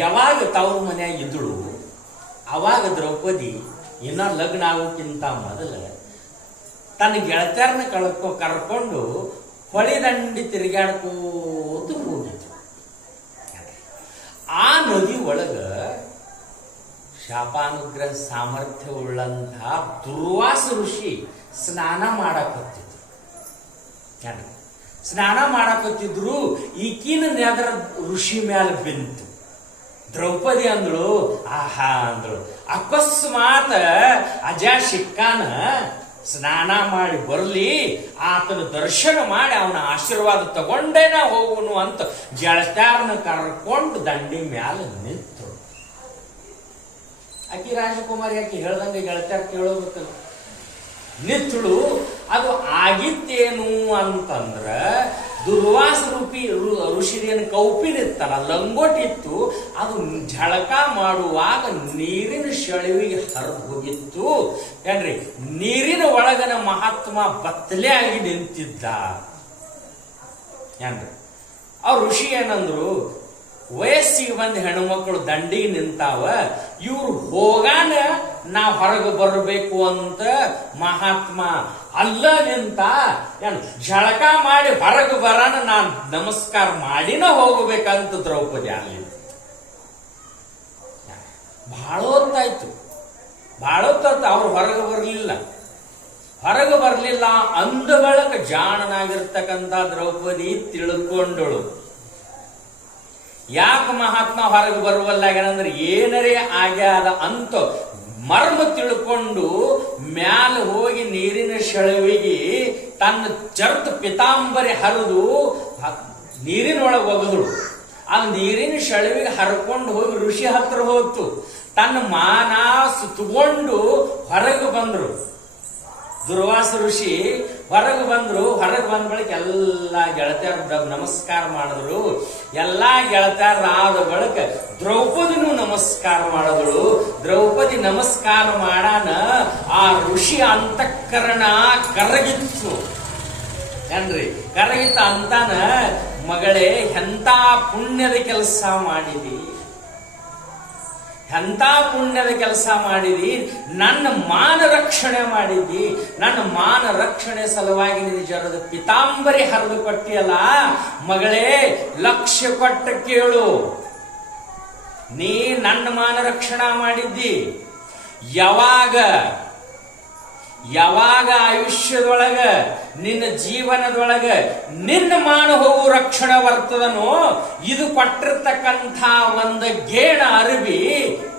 ಯಾವಾಗ ತವ್ರ ಮನ್ಯಾಗ ಇದ್ದಳು ಅವಾಗ ದ್ರೌಪದಿ ಇನ್ನ ಲಗ್ನ ಆಗೋಕ್ಕಿಂತ ಮೊದಲ ತನ್ನ ಗೆಳತಿಯರನ್ನ ಕರ್ಕೊಂಡು ಹೊಳಿ ದಂಡಿ ತಿರುಗಾಡ್ಕೋತು ಹೋಗಿದ್ರು. ಆ ನದಿ ಒಳಗ ಶಾಪಾನುಗ್ರಹ ಸಾಮರ್ಥ್ಯ ಉಳ್ಳಂತಹ ದುರ್ವಾಸ ಋಷಿ ಸ್ನಾನ ಮಾಡಕತ್ತಿದ್ರು. ಸ್ನಾನ ಮಾಡಕತ್ತಿದ್ರು. ಈಕಿನ ನೆದರ ಋಷಿ ಮ್ಯಾಲ ಬಿಂತು. ದ್ರೌಪದಿ ಅಂದಳು, ಆಹಾ ಅಂದಳು, ಅಕಸ್ಮಾತ್ ಅಜ ಶಿಕ್ಕಾನ ಸ್ನಾನ ಮಾಡಿ ಬರ್ಲಿ, ಆತನ ದರ್ಶನ ಮಾಡಿ ಅವನ ಆಶೀರ್ವಾದ ತಗೊಂಡೇನ ಹೋಗುನು ಅಂತ ಗೆಳತ್ಯಾರನ್ನ ಕರ್ಕೊಂಡು ದಂಡಿ ಮ್ಯಾಲ ನಿಂತು. ಆಕಿ ರಾಜಕುಮಾರಿ ಆಕಿ ಹೇಳ್ದಂಗೆ ಗೆಳತ್ಯಾರ ಕೇಳೋಬೇಕಲ್ಲ. ನಿಂತಳು. ಅದು ಆಗಿತ್ತೇನು ಅಂತಂದ್ರ ದುರ್ವಾಸ ರೂಪಿ ಋಷಿದೇನು ಕೌಪಿನಿತ್ತಲ್ಲ, ಲಂಗೋಟಿ ಇತ್ತು. ಅದು ಝಳಕ ಮಾಡುವಾಗ ನೀರಿನ ಶಳಿವಿಗೆ ಹರಿದು ಹೋಗಿತ್ತು ಏನ್ರಿ. ನೀರಿನ ಒಳಗನ ಮಹಾತ್ಮ ಬತ್ತಲೆ ಆಗಿ ನಿಂತಿದ್ದ ಏನ್ರಿ. ಆ ಋಷಿ ಏನಂದ್ರು, ವಯಸ್ಸಿಗೆ ಬಂದ ಹೆಣ್ಮಕ್ಳು ದಂಡಿಗೆ ನಿಂತಾವ, ಇವ್ರು ಹೋಗಾನ ನಾ ಹೊರಗೆ ಬರಬೇಕು ಅಂತ ಮಹಾತ್ಮ ಅಲ್ಲ ನಿಂತ. ಏನು ಝಳಕ ಮಾಡಿ ಹೊರಗೆ ಬರಾನ ನಾನ್ ನಮಸ್ಕಾರ ಮಾಡಿನ ಹೋಗ್ಬೇಕಂತ ದ್ರೌಪದಿ ಅಲ್ಲಿ. ಬಹಳ ಹೊತ್ತಾಯ್ತು, ಬಹಳ ಹೊತ್ತಾಯ್ತು. ಅವ್ರು ಹೊರಗೆ ಬರಲಿಲ್ಲ. ಅಂದ ಬಳಕ ಜಾಣನಾಗಿರ್ತಕ್ಕಂಥ ದ್ರೌಪದಿ ತಿಳ್ಕೊಂಡಳು. ಯಾಕೆ ಮಹಾತ್ಮ ಹೊರಗೆ ಬರುವಲ್ಲಾಗ್ಯಾನಂದ್ರೆ ಏನರೇ ಆಗ್ಯಾದ ಅಂತ ಮರ್ಮ ತಿಳ್ಕೊಂಡು ಮ್ಯಾಲ ಹೋಗಿ ನೀರಿನ ಶಳವಿಗೆ ತನ್ನ ಜರ್ತ್ ಪಿತಾಂಬರಿ ಹರಿದು ನೀರಿನೊಳಗೆ ಒಗದಳು. ಆ ನೀರಿನ ಸೆಳವಿಗೆ ಹರ್ಕೊಂಡು ಹೋಗಿ ಋಷಿ ಹತ್ರ ಹೋತು. ತನ್ನ ಮಾನ ಸುತ್ತಕೊಂಡು ಹೊರಗೆ ಬಂದ್ರು. ದುರ್ವಾಸ ಋಷಿ ಹೊರಗೆ ಬಂದ್ರು. ಹೊರಗೆ ಬಂದ ಬಳಿಕ ಎಲ್ಲಾ ಗೆಳತಿಯರು ನಮಸ್ಕಾರ ಮಾಡಿದ್ರು. ಎಲ್ಲಾ ಗೆಳತಿಯರಾದ ಬಳಿಕ ದ್ರೌಪದಿನೂ ನಮಸ್ಕಾರ ಮಾಡಿದಳು. ದ್ರೌಪದಿ ನಮಸ್ಕಾರ ಮಾಡಾನ ಆ ಋಷಿ ಅಂತಃಕರಣ ಕರಗಿತ್ತು ಏನ್ರಿ. ಕರಗಿತ್ತ ಅಂತಾನ, ಮಗಳೇ ಎಂತ ಪುಣ್ಯದ ಕೆಲಸ ಮಾಡಿದಿ, ಎಂತ ಪುಣ್ಯದ ಕೆಲಸ ಮಾಡಿದಿ, ನನ್ನ ಮಾನ ರಕ್ಷಣೆ ಮಾಡಿದ್ದಿ. ನನ್ನ ಮಾನ ರಕ್ಷಣೆ ಸಲುವಾಗಿ ನಿನ್ನ ಜರದ ಪಿತಾಂಬರಿ ಹರಿದು ಕೊಟ್ಟಿಯಲ್ಲ ಮಗಳೇ, ಲಕ್ಷ್ಯ ಕೊಟ್ಟ ಕೇಳು. ನೀ ನನ್ನ ಮಾನ ರಕ್ಷಣಾ ಮಾಡಿದ್ದಿ. ಯಾವಾಗ ಆಯುಷ್ಯದೊಳಗ ನಿನ್ನ ಜೀವನದೊಳಗ ನಿನ್ನ ಮಾನ ಹೋಗು ರಕ್ಷಣೆ ಬರ್ತದನೋ, ಇದು ಕೊಟ್ಟಿರ್ತಕ್ಕಂಥ ಒಂದು ಗೇಣ ಅರಿವಿ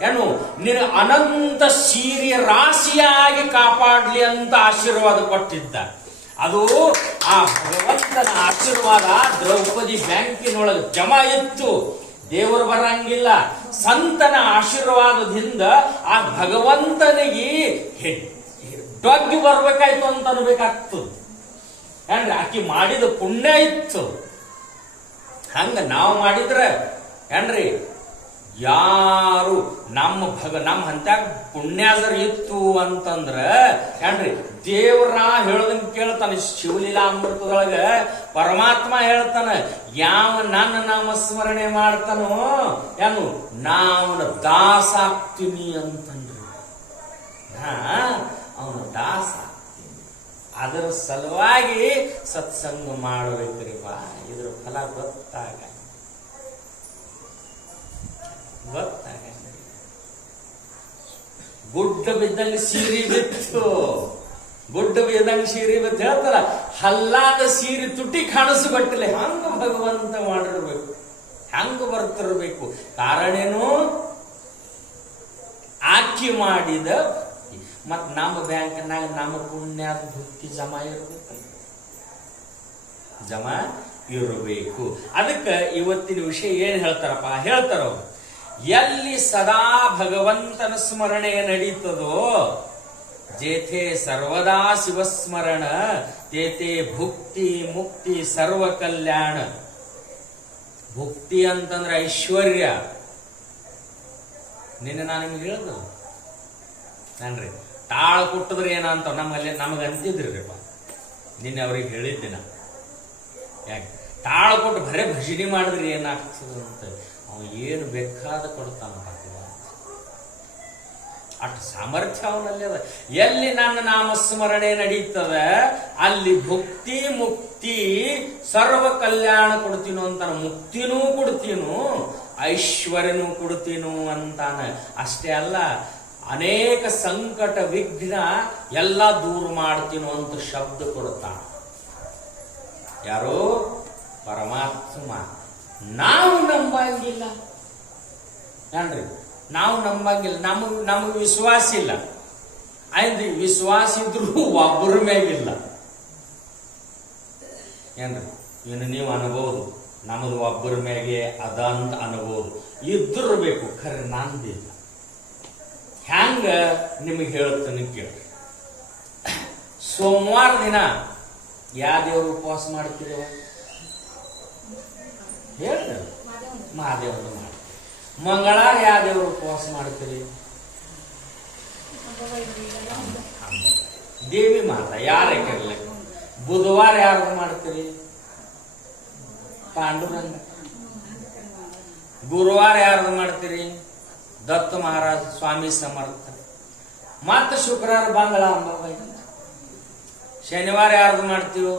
ಏನು ನಿನ್ನ ಅನಂತ ಸೀರೆ ರಾಶಿಯಾಗಿ ಕಾಪಾಡ್ಲಿ ಅಂತ ಆಶೀರ್ವಾದ ಕೊಟ್ಟಿದ್ದ. ಅದು ಆ ಭಗವಂತನ ಆಶೀರ್ವಾದ ದ್ರೌಪದಿ ಬ್ಯಾಂಕಿನೊಳಗೆ ಜಮಾ ಇತ್ತು. ದೇವರು ಬರಂಗಿಲ್ಲ, ಸಂತನ ಆಶೀರ್ವಾದದಿಂದ ಆ ಭಗವಂತನಿಗೆ ಡೊಗ್ಗಿ ಬರ್ಬೇಕಾಯ್ತು ಅಂತ ಅನ್ಬೇಕಾಗ್ತದೆ ಏನ್ರಿ. ಆಕಿ ಮಾಡಿದ ಪುಣ್ಯ ಇತ್ತು. ಹಂಗ ನಾವು ಮಾಡಿದ್ರೆ ಏನ್ರಿ, ಯಾರು ನಮ್ಮ ಅಂತ್ಯಾಗ ಪುಣ್ಯಾಜರ್ ಇತ್ತು ಅಂತಂದ್ರ ಏನ್ರಿ, ದೇವ್ರ ಹೇಳದಂಗ ಕೇಳ್ತಾನೆ. ಶಿವಲೀಲಾ ಅಮೃತದೊಳಗ ಪರಮಾತ್ಮ ಹೇಳ್ತಾನ, ಯಾವ ನನ್ನ ನಾಮಸ್ಮರಣೆ ಮಾಡ್ತಾನೋ ಏನು ನಾವನ ದಾಸ ಆಗ್ತೀನಿ ಅಂತಂದ್ರಿ. ಅವನು ದಾಸ. ಅದರ ಸಲುವಾಗಿ ಸತ್ಸಂಗ ಮಾಡಬೇಕ್ರಿಪ್ಪ. ಇದ್ರ ಫಲ ಗೊತ್ತಾಗ ಗುಡ್ಡ ಬಿದ್ದಂಗೆ ಸೀರೆ ಬಿತ್ತು, ಗುಡ್ಡ ಬಿದ್ದಂಗೆ ಸೀರೆ ಬಿತ್ತು ಹೇಳ್ತಾರ. ಹಲ್ಲಾದ ಸೀರೆ ತುಟಿ ಕಾಣಿಸ್ಬಿಟ್ಟಿಲ್ಲ. ಹಂಗ ಭಗವಂತ ಮಾಡಿರ್ಬೇಕು, ಹಂಗ ಬರ್ತಿರ್ಬೇಕು. ಕಾರಣೇನು, ಆಕಿ ಮಾಡಿದ ಮತ್ ನಮ್ಮ ಬ್ಯಾಂಕ್ನಾಗ ನಮ್ಮ ಪುಣ್ಯದ ಭಕ್ತಿ ಜಮಾ ಇರಬೇಕು. ಅದಕ್ಕೆ ಇವತ್ತಿನ ವಿಷಯ ಏನ್ ಹೇಳ್ತಾರಪ್ಪ, ಹೇಳ್ತಾರ ಎಲ್ಲಿ ಸದಾ ಭಗವಂತನ ಸ್ಮರಣೆ ನಡೀತದೋ, ಜೇಥೆ ಸರ್ವದಾ ಶಿವಸ್ಮರಣ, ತೇತೆ ಭುಕ್ತಿ ಮುಕ್ತಿ ಸರ್ವ ಕಲ್ಯಾಣ. ಭುಕ್ತಿ ಅಂತಂದ್ರೆ ಐಶ್ವರ್ಯ. ನಿನ್ನೆ ನಾನು ನಿಮ್ಗೆ ಹೇಳ್ದ ನನ್ರಿ, ತಾಳ ಕೊಟ್ಟಿದ್ರೆ ಏನಂತ ನಮಗೆ ಅಂತಿದ್ರಿಪ್ಪ. ನಿನ್ನೆ ಅವ್ರಿಗೆ ಹೇಳಿದ್ದಿನ, ಯಾಕೆ ತಾಳ ಕೊಟ್ಟು ಬರೇ ಭಜನೆ ಮಾಡಿದ್ರೆ ಏನಾಗ್ತದೆ ಅಂತ. ಅವ ಏನು ಬೇಕಾದ ಕೊಡ್ತಾನ. ಅಷ್ಟು ಸಾಮರ್ಥ್ಯ ಅವನಲ್ಲಿ ಅದ. ಎಲ್ಲಿ ನನ್ನ ನಾಮಸ್ಮರಣೆ ನಡೀತದ ಅಲ್ಲಿ ಭುಕ್ತಿ ಮುಕ್ತಿ ಸರ್ವ ಕಲ್ಯಾಣ ಕೊಡ್ತೀನೋ ಅಂತಾನ. ಮುಕ್ತಿನೂ ಕೊಡ್ತೀನು, ಐಶ್ವರ್ಯನೂ ಕೊಡ್ತೀನು ಅಂತಾನ. ಅಷ್ಟೇ ಅಲ್ಲ, ಅನೇಕ ಸಂಕಟ ವಿಘ್ನ ಎಲ್ಲ ದೂರ ಮಾಡ್ತೀನೋ ಅಂತ ಶಬ್ದ ಕೊಡ್ತಾನ. ಯಾರೋ ಪರಮಾತ್ಮ. ನಾವು ನಂಬಂಗಿಲ್ಲ ಏನ್ರಿ, ನಾವು ನಂಬಂಗಿಲ್ಲ. ನಮಗ್ ವಿಶ್ವಾಸ ಇಲ್ಲ. ಆಯ್ತು, ವಿಶ್ವಾಸ ಇದ್ರು ಒಬ್ಬರ ಮ್ಯಾಗಿಲ್ಲ ಏನ್ರಿ. ಇನ್ನು ನೀವು ಅನ್ಬೋದು ನಮ್ಮದು ಒಬ್ಬರ ಮ್ಯಾಗೆ ಅದಂತ ಅನ್ಬೋದು. ಇದ್ದಿರ್ಬೇಕು, ಖರೆ ನಂದಿಲ್ಲ. ಹ್ಯಾಂಗ ನಿಮಗೆ ಹೇಳ್ತಾನೆ ಕೇಳಿ. ಸೋಮವಾರ ದಿನ ಯಾವ ದೇವರು ಉಪವಾಸ ಮಾಡ್ತೀರೋ ಹೇಳ್ತಾರೆ? ಮಹಾದೇವರು ಮಾಡ್ತೀರಿ. ಮಂಗಳವಾರ ಯಾವ ದೇವರು ಉಪವಾಸ ಮಾಡ್ತೀರಿ? ದೇವಿ ಮಾತಾ ಯಾರಕ್ಕಿರಲಿ. ಬುಧವಾರ ಯಾರ್ದು ಮಾಡ್ತೀರಿ? ಪಾಂಡುರಂಗ. ಗುರುವಾರ ಯಾರ್ದು ಮಾಡ್ತೀರಿ? ದತ್ತ ಮಹಾರಾಜ್, ಸ್ವಾಮಿ ಸಮರ್ಥ. ಮತ್ತ ಶುಕ್ರವಾರ ಬಂಗಳ ಅಂಬಾಬಾಯಿ. ಶನಿವಾರ ಯಾರ್ದು ಮಾಡ್ತೀವಿ?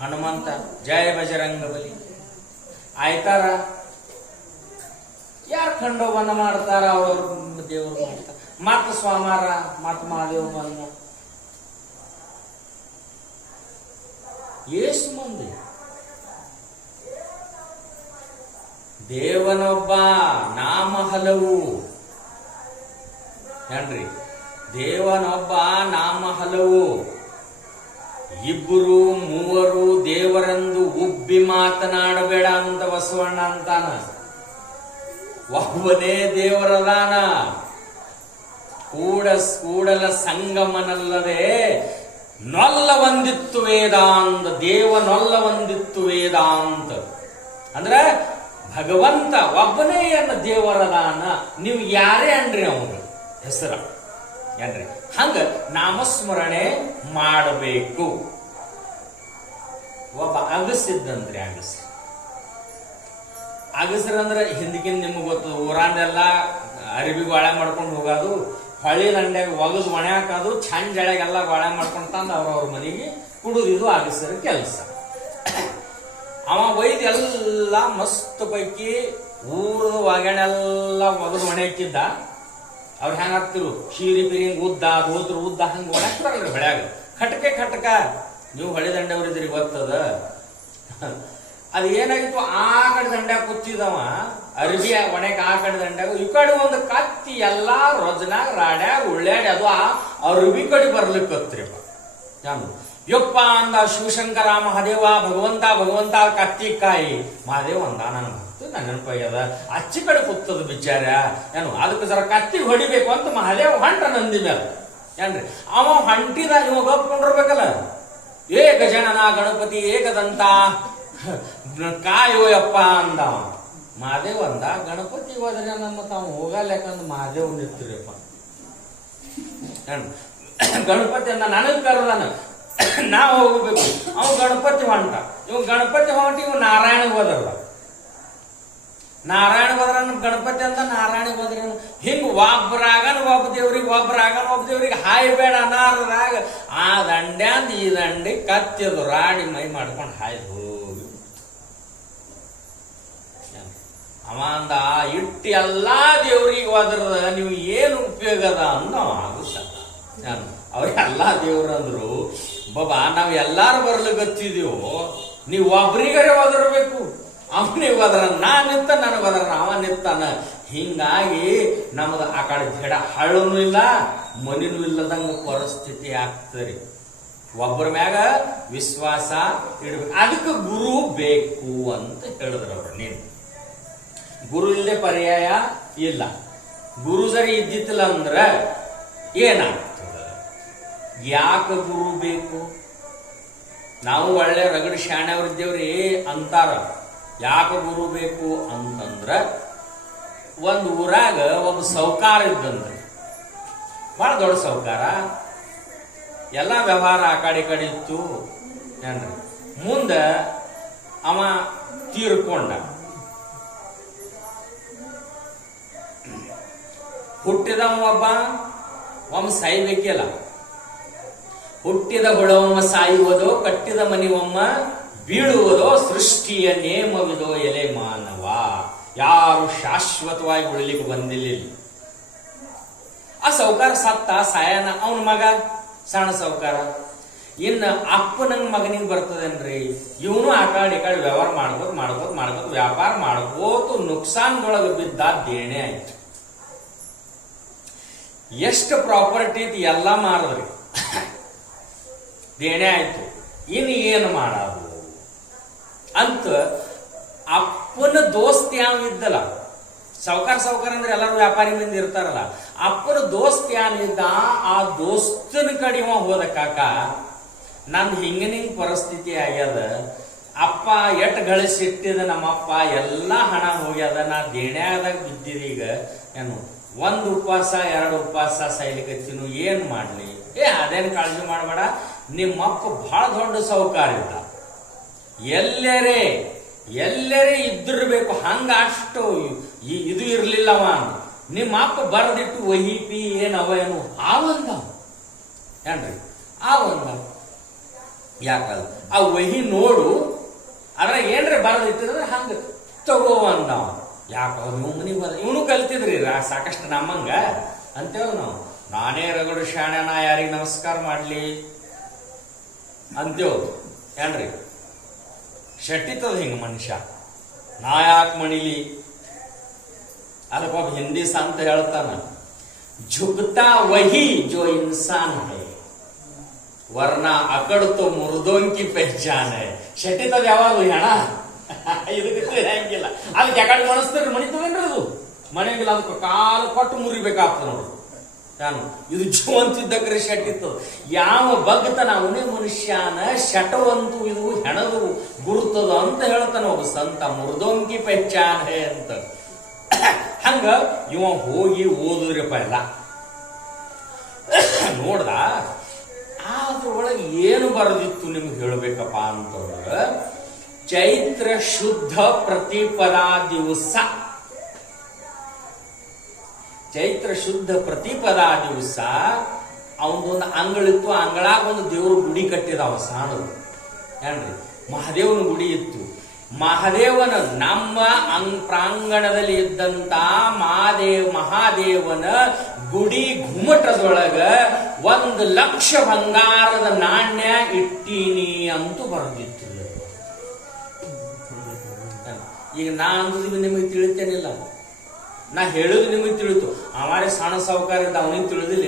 ಹನುಮಂತ, ಜಯ ಬಜರಂಗ ಬಲಿ. ಆಯ್ತಾರ ಯಾರು ಖಂಡೋಬನ ಮಾಡ್ತಾರ ಅವ್ರವ್ರ ದೇವರು ಮಾಡ್ತಾರ. ಮತ್ತ ಸೋಮವಾರ ಮತ್ತ ಮಹಾದೇವ ಬಂದ. ಎಷ್ಟು ಮಂದಿ? ದೇವನೊಬ್ಬ, ನಾಮ ಹಲವು ಏನ್ರಿ. ದೇವನೊಬ್ಬ, ನಾಮ ಹಲವು. ಇಬ್ಬರು ಮೂವರು ದೇವರೆಂದು ಉಬ್ಬಿ ಮಾತನಾಡಬೇಡ ಅಂತ ಬಸವಣ್ಣ ಅಂತಾನ. ಒಬ್ಬನೇ ದೇವರದಾನ. ಕೂಡಲ ಸಂಗಮನಲ್ಲದೆ ನೊಲ್ಲ ಒಂದಿತ್ತು ವೇದಾಂತ, ದೇವ ನೊಲ್ಲ ಒಂದಿತ್ತು ವೇದಾಂತ. ಅಂದ್ರೆ ಭಗವಂತ ಒಬ್ಬನೇ ಏನ ದೇವರದಾನ. ನೀವು ಯಾರೇ ಅನ್ರಿ ಅವಂಗ ಹೆಸರ ಏನ್ರಿ. ಹಂಗ ನಾಮಸ್ಮರಣೆ ಮಾಡಬೇಕು. ಒಬ್ಬ ಅಗಸಿದ್ದಂತ್ರಿ. ಅಗಸ್ರಂದ್ರೆ ಹಿಂದಕ್ಕಿಂದ ನಿಮ್ಗೆ ಗೊತ್ತದ, ಊರಾನೆಲ್ಲ ಅರಿವಿ ಗೋಳೆ ಮಾಡ್ಕೊಂಡು ಹೋಗೋದು, ಹೊಳಿ ದಂಡ್ಯಾಗ ಒಗದು ಒಣೆ ಹಾಕೋದು, ಚಂದ ಜಳೆಗೆಲ್ಲ ಗೋಳೆ ಮಾಡ್ಕೊಂಡು ತಂದು ಅವ್ರವ್ರ ಮನೆಗೆ ಕುಡುದಿದು ಅಗಸರ ಕೆಲಸ. ಅವ ಒಯ್ದು ಎಲ್ಲ ಮಸ್ತ್ ಪೈಕಿ ಊರದ ಒಗಣೆಲ್ಲ ಒಗದು ಒಣೆ ಹಾಕಿದ್ದ. ಅವ್ರು ಹೆಂಗ ಹಾಕ್ತಿರು, ಶೀರಿ ಪಿರಿಂಗ್ ಉದ್ದ ಧೋತ್ರ ಉದ್ದ ಹಂಗ ಒಣೆ ಹಾಕ್ತಾರಲ್ರಿ ಬೆಳ್ಯಾಗ. ಖಟಕೆ ನೀವು ಹೊಳಿ ದಂಡೆಯವ್ರಿದ್ರಿ ಗೊತ್ತದ. ಅದು ಏನಾಗಿತ್ತು, ಆ ಕಡೆ ದಂಡ್ಯಾಗ ಕೂತಿದವ ಅರ್ಬಿ ಒಣೆಗೆ, ಆ ಕಡೆ ದಂಡ್ಯಾಗ ಈ ಕಡೆ ಒಂದು ಕತ್ತಿ ಎಲ್ಲಾ ರೊಜನಾಗ ರಾಡ್ಯಾಗ ಉಳ್ಳಾಡಿ ಅದು ಅರ್ಬಿ ಕಡೆ ಬರ್ಲಿಕ್ಕತ್ರಿಪ್ಪ. ನಾನು ಯಪ್ಪ ಅಂದ ಶಿವಶಂಕರ ಮಹಾದೇವ ಭಗವಂತ ಕತ್ತಿ ಕಾಯಿ ಮಹಾದೇವ ಅಂದ. ನನ್ನ ಭಕ್ತ ನನ್ನ ನೆನಪಾಗ್ಯದ, ಅಚ್ಚಿ ಕಡೆ ಕೂತದ ಬಿಚಾರ ಏನು, ಅದಕ್ಕೆ ಜರ ಕತ್ತಿ ಹೊಡಿಬೇಕು ಅಂತ ಮಹಾದೇವ ಹೊಂಟ ನಂದಿ ಮೇಲೆ ಏನ್ರಿ. ಅವ ಹೊಂಟಿದ, ಇವ ಗಪ್ಕೊಂಡಿರ್ಬೇಕಲ್ಲ. ಏ ಗಜಾನನ ಗಣಪತಿ ಏಕದಂತ ಕಾಯೋಯಪ್ಪ ಅಂದ. ಮಹಾದೇವ್ ಅಂದ, ಗಣಪತಿ ಹೋದ್ರೆ ನಮ್ಮ ತಾವು ಹೋಗಲ್ಯಾಕಂದ್ ಮಹಾದೇವ್ ನಿಂತಿರಪ್ಪ. ಗಣಪತಿ ಅಂದ, ನನಗ್ ಕರ್ದಾನ, ನಾ ಹೋಗ್ಬೇಕು. ಅವ ಗಣಪತಿ ಹೊಂಟ, ಇವ್ ಗಣಪತಿ ಹೊಂಟ, ಇವ್ ನಾರಾಯಣಗ್ ಹೋದಲ್ಲ. ನಾರಾಯಣ ಹೋದ್ರ ಗಣಪತಿ ಅಂತ ನಾರಾಯಣ ಹೋದ್ರ ಹಿಂಗ ಒಬ್ಬರಾಗನ ಒಬ್ಬ ದೇವ್ರಿಗೆ ಹಾಯ್ಬೇಡ ಅನಾರದಾಗ ಆ ದಂಡ್ಯಾಂದ ಈ ದಂಡಿ ಕತ್ತಿದು ರಾಡಿ ಮೈ ಮಾಡ್ಕೊಂಡು ಹಾಯ್ದು ಹೋಗಿ ಅವ ಅಂದ, ಇಟ್ಟು ಎಲ್ಲಾ ದೇವ್ರಿಗೆ ಹೋದ್ರದ ನೀವು ಏನು ಉಪಯೋಗ ಅದ ಅಂದ. ಆಗುತ್ತ ಅವ್ರಿಗೆ ಎಲ್ಲಾ ದೇವ್ರಂದ್ರು, ಬಾಬಾ ನಾವ್ ಎಲ್ಲಾರು ಬರ್ಲಿಕ್ಕತ್ತಿದೀವೋ, ನೀವು ಒಬ್ರಿಗರೆ ಒದರ್ಬೇಕು. ಅವನಿಗೆ ಹೋದ್ರ ನಾ ನಿಂತ, ನನಗೆ ಹೋದ್ರ ಅವ ನಿಂತಾನ. ಹಿಂಗಾಗಿ ನಮ್ದು ಆ ಕಡೆ ಜಡ ಹಳ್ಳನು ಇಲ್ಲ ಮನಿನೂ ಇಲ್ಲದಂಗ ಪರಿಸ್ಥಿತಿ ಆಗ್ತರಿ. ಒಬ್ಬರ ಮ್ಯಾಗ ವಿಶ್ವಾಸ ಇಡ್ಬೇಕು. ಅದಕ್ಕೆ ಗುರು ಬೇಕು ಅಂತ ಹೇಳಿದ್ರು ಅವ್ರು. ನೀನು ಗುರು ಇಲ್ಲದೆ ಪರ್ಯಾಯ ಇಲ್ಲ. ಗುರು ಸರಿ ಇದ್ದಿತ್ತಿಲ್ಲ ಅಂದ್ರ ಏನಾಗ್ತದ? ಯಾಕೆ ಗುರು ಬೇಕು? ನಾವು ಒಳ್ಳೆ ರಗಡ್ ಶಾಣೆಯವ್ರಿದ್ದೇವ್ರಿ ಅಂತಾರ. ಯಾಕೆ ಗುರು ಬೇಕು ಅಂತಂದ್ರ, ಒಂದು ಊರಾಗ ಒಬ್ಬ ಸೌಕಾರ ಇದ್ದಂದ್ರಿ, ಬಹಳ ದೊಡ್ಡ ಸೌಕಾರ. ಎಲ್ಲ ವ್ಯವಹಾರ ಆ ಕಡೆ ಇತ್ತು ಏನ್ರಿ. ಮುಂದ ಅವ ತೀರ್ಕೊಂಡ. ಹುಟ್ಟಿದವ ಒಮ್ಮ ಸಾಯ್ಬೇಕಿಲ್ಲ. ಹುಟ್ಟಿದ ಹುಳವಮ್ಮ ಸಾಯುವುದೋ, ಕಟ್ಟಿದ ಮನಿವಮ್ಮ ಬೀಳುವುದೋ, ಸೃಷ್ಟಿಯ ನೇಮವಿದೋ ಎಲೆ ಮಾನವ. ಯಾರು ಶಾಶ್ವತವಾಗಿ ಉಳಿಲಿಕ್ಕೆ ಬಂದಿಲ್ಲ. ಆ ಸೌಕಾರ ಸತ್ತ, ಸಾಯನ ಅವನ ಮಗ ಸಣ್ಣ ಸೌಕಾರ. ಇನ್ನು ಅಪ್ಪನಂಗ ಮಗನಿಗೆ ಬರ್ತದೇನ್ರಿ? ಇವನು ಆ ಕಡೆ ಈ ಕಡೆ ವ್ಯವಹಾರ ಮಾಡ್ಕೋತ ವ್ಯಾಪಾರ ಮಾಡ್ಕೋತು ನುಕ್ಸಾನ್ದೊಳಗೆ ಬಿದ್ದ ದೇಣೆ ಆಯ್ತು. ಎಷ್ಟು ಪ್ರಾಪರ್ಟಿ ಇತ್ತು ಎಲ್ಲ ಮಾರದ್ರಿ, ದೇಣೆ ಆಯ್ತು. ಇನ್ನು ಏನು ಮಾಡೋದು ಅಂತ ಅಪ್ಪನ ದೋಸ್ತ್ ಯಾವ ಇದ್ದಲ್ಲ, ಸಾವುಕಾರ ಅಂದ್ರೆ ಎಲ್ಲರೂ ವ್ಯಾಪಾರಿ ಮಂದಿ ಇರ್ತಾರಲ್ಲ, ಅಪ್ಪನ ದೋಸ್ತ್ ಯಾನಿದ್ದ, ಆ ದೋಸ್ತನ ಕಡೆ ಹೋದ, ಕಾಕ ನಂದು ಹಿಂಗಿನ ಪರಿಸ್ಥಿತಿ ಆಗ್ಯದ, ಅಪ್ಪ ಎಟ್ ಗಳಿಸಿಟ್ಟಿದ ನಮ್ಮಪ್ಪ ಎಲ್ಲಾ ಹಣ ಹೋಗ್ಯದ, ನಾ ದೇಣ್ಯಾದಾಗ ಬಿದ್ದಿದೀಗ, ಏನು ಒಂದು ಉಪವಾಸ 2 ಉಪವಾಸ ಸಾಯ್ಲಿಕ್ಕತ್ತೀನು, ಏನ್ ಮಾಡ್ಲಿ? ಅದೇನು ಕಾಳಜಿ ಮಾಡಬೇಡ, ನಿಮ್ಮಪ್ಪ ಬಹಳ ದೊಡ್ಡ ಸೌಕಾರ ಇದ್ದ, ಎಲ್ಲರೇ ಇದ್ದಿರ್ಬೇಕು, ಹಂಗ ಅಷ್ಟು ಇದು ಇರ್ಲಿಲ್ಲವ. ನಿಮ್ಮ ಅಪ್ಪ ಬರದಿಟ್ಟು ವಹಿಪಿ ಏನವ ಏನು ಆವಂದ ಏನ್ರಿ, ಆವಂದ ಯಾಕಲ್ಲ ಆ ವಹಿ ನೋಡು, ಅದ್ರ ಏನ್ರಿ ಬರದಿಟ್ಟಿದ್ರೆ ಹಂಗ ತಗೋವಂದ. ಯಾಕ ನೀವು ಮನಿಗೆ ಬಂದ, ಇವನು ಕಲ್ತಿದ್ರಿ ಸಾಕಷ್ಟು ನಮ್ಮಂಗ ಅಂತೇವ್ ನಾವು. ನಾನೇ ರಗಡು ಶಾಣೆ, ನಾ ಯಾರಿಗೆ ನಮಸ್ಕಾರ ಮಾಡ್ಲಿ ಅಂತೇವ್ ಏನ್ರಿ. ಶಟ್ಟಿತದ ಹಿಂಗ ಮನುಷ್ಯ, ನಾ ಯಾಕೆ ಮಣಿಲಿ? ಅದಕ್ಕೊಬ್ಬ ಹಿಂದಿ ಸಂತ ಹೇಳ್ತಾನ, ಝುಕ್ತಾ ವಹಿ ಜೋ ಇನ್ಸಾನ್ ಹೈ, ವರ್ಣ ಅಕಡ್ತು ಮುರಿದೋಂಕಿ ಪೆಹಚಾನೆ ಶೆಟ್ಟಿತದ ಯಾವಾಗ ಹೆಣ ಇದಕ್ಕೆ ಹೆಂಗಿಲ್ಲ ಅದಕ್ಕೆ ಯಾಕಡೆ ಮನಸ್ತಾರೆ ಮಣಿತವೇನ್ರಿ ಅದು ಮನೆಗಿಲ್ಲ ಅದಕ್ಕೆ ಕಾಲು ಕೊಟ್ಟು ಮುರಿಬೇಕಾಗ್ತದೆ ನೋಡ್ರಿ ನಾನು ಇದು ಜೀವಂತಿದ್ದಕ್ರೆ ಶೆಟ್ಟಿತ್ತು ಯಾವ ಬಗ್ತಾನ ಅವನೇ ಮನುಷ್ಯನ ಶಟವಂತು ಇದು ಹೆಣದು ಗುರುತದ ಅಂತ ಹೇಳ್ತಾನ ಒಬ್ಬ ಸಂತ ಮುರಿದೋಂಕಿ ಪೆಹಚಾನೆ ಅಂತ ಹಂಗ ಇವ ಹೋಗಿ ಓದುದ್ರಪ್ಪ ಎಲ್ಲ ನೋಡ್ದ ಅದ್ರೊಳಗೆ ಏನು ಬರೆದಿತ್ತು ನಿಮ್ಗೆ ಹೇಳ್ಬೇಕಪ್ಪ ಅಂತಂದ್ರ ಚೈತ್ರ ಶುದ್ಧ ಪ್ರತಿಪದಾ ದಿವಸ ಚೈತ್ರ ಶುದ್ಧ ಪ್ರತಿಪದಾ ದಿವಸ ಅವನದೊಂದು ಅಂಗಳಿತ್ತು ಅಂಗಳಾಗ ಒಂದು ದೇವ್ರ ಗುಡಿ ಕಟ್ಟಿದಾವ ಸಾಣದು ಏನ್ರಿ ಮಹಾದೇವನ ಗುಡಿ ಇತ್ತು ಮಹಾದೇವನ ನಮ್ಮ ಪ್ರಾಂಗಣದಲ್ಲಿ ಇದ್ದಂತ ಮಹಾದೇವನ ಗುಡಿ ಘುಮಟದೊಳಗ 1,00,000 ಬಂಗಾರದ ನಾಣ್ಯ ಇಟ್ಟೀನಿ ಅಂತೂ ಬರೆದಿತ್ತು ಈಗ ನಾ ಅಂದಿದ್ದು ನಿಮಗೆ ತಿಳಿತೇನಿಲ್ಲ ನಾ ಹೇಳುದು ನಿಮಗೆ ತಿಳಿತು ಅವಾರೇ ಸಣ್ಣ ಸಾಹುಕಾರದಿಂದ ಅವನಿಗೆ ತಿಳಿದಿಲ್ಲ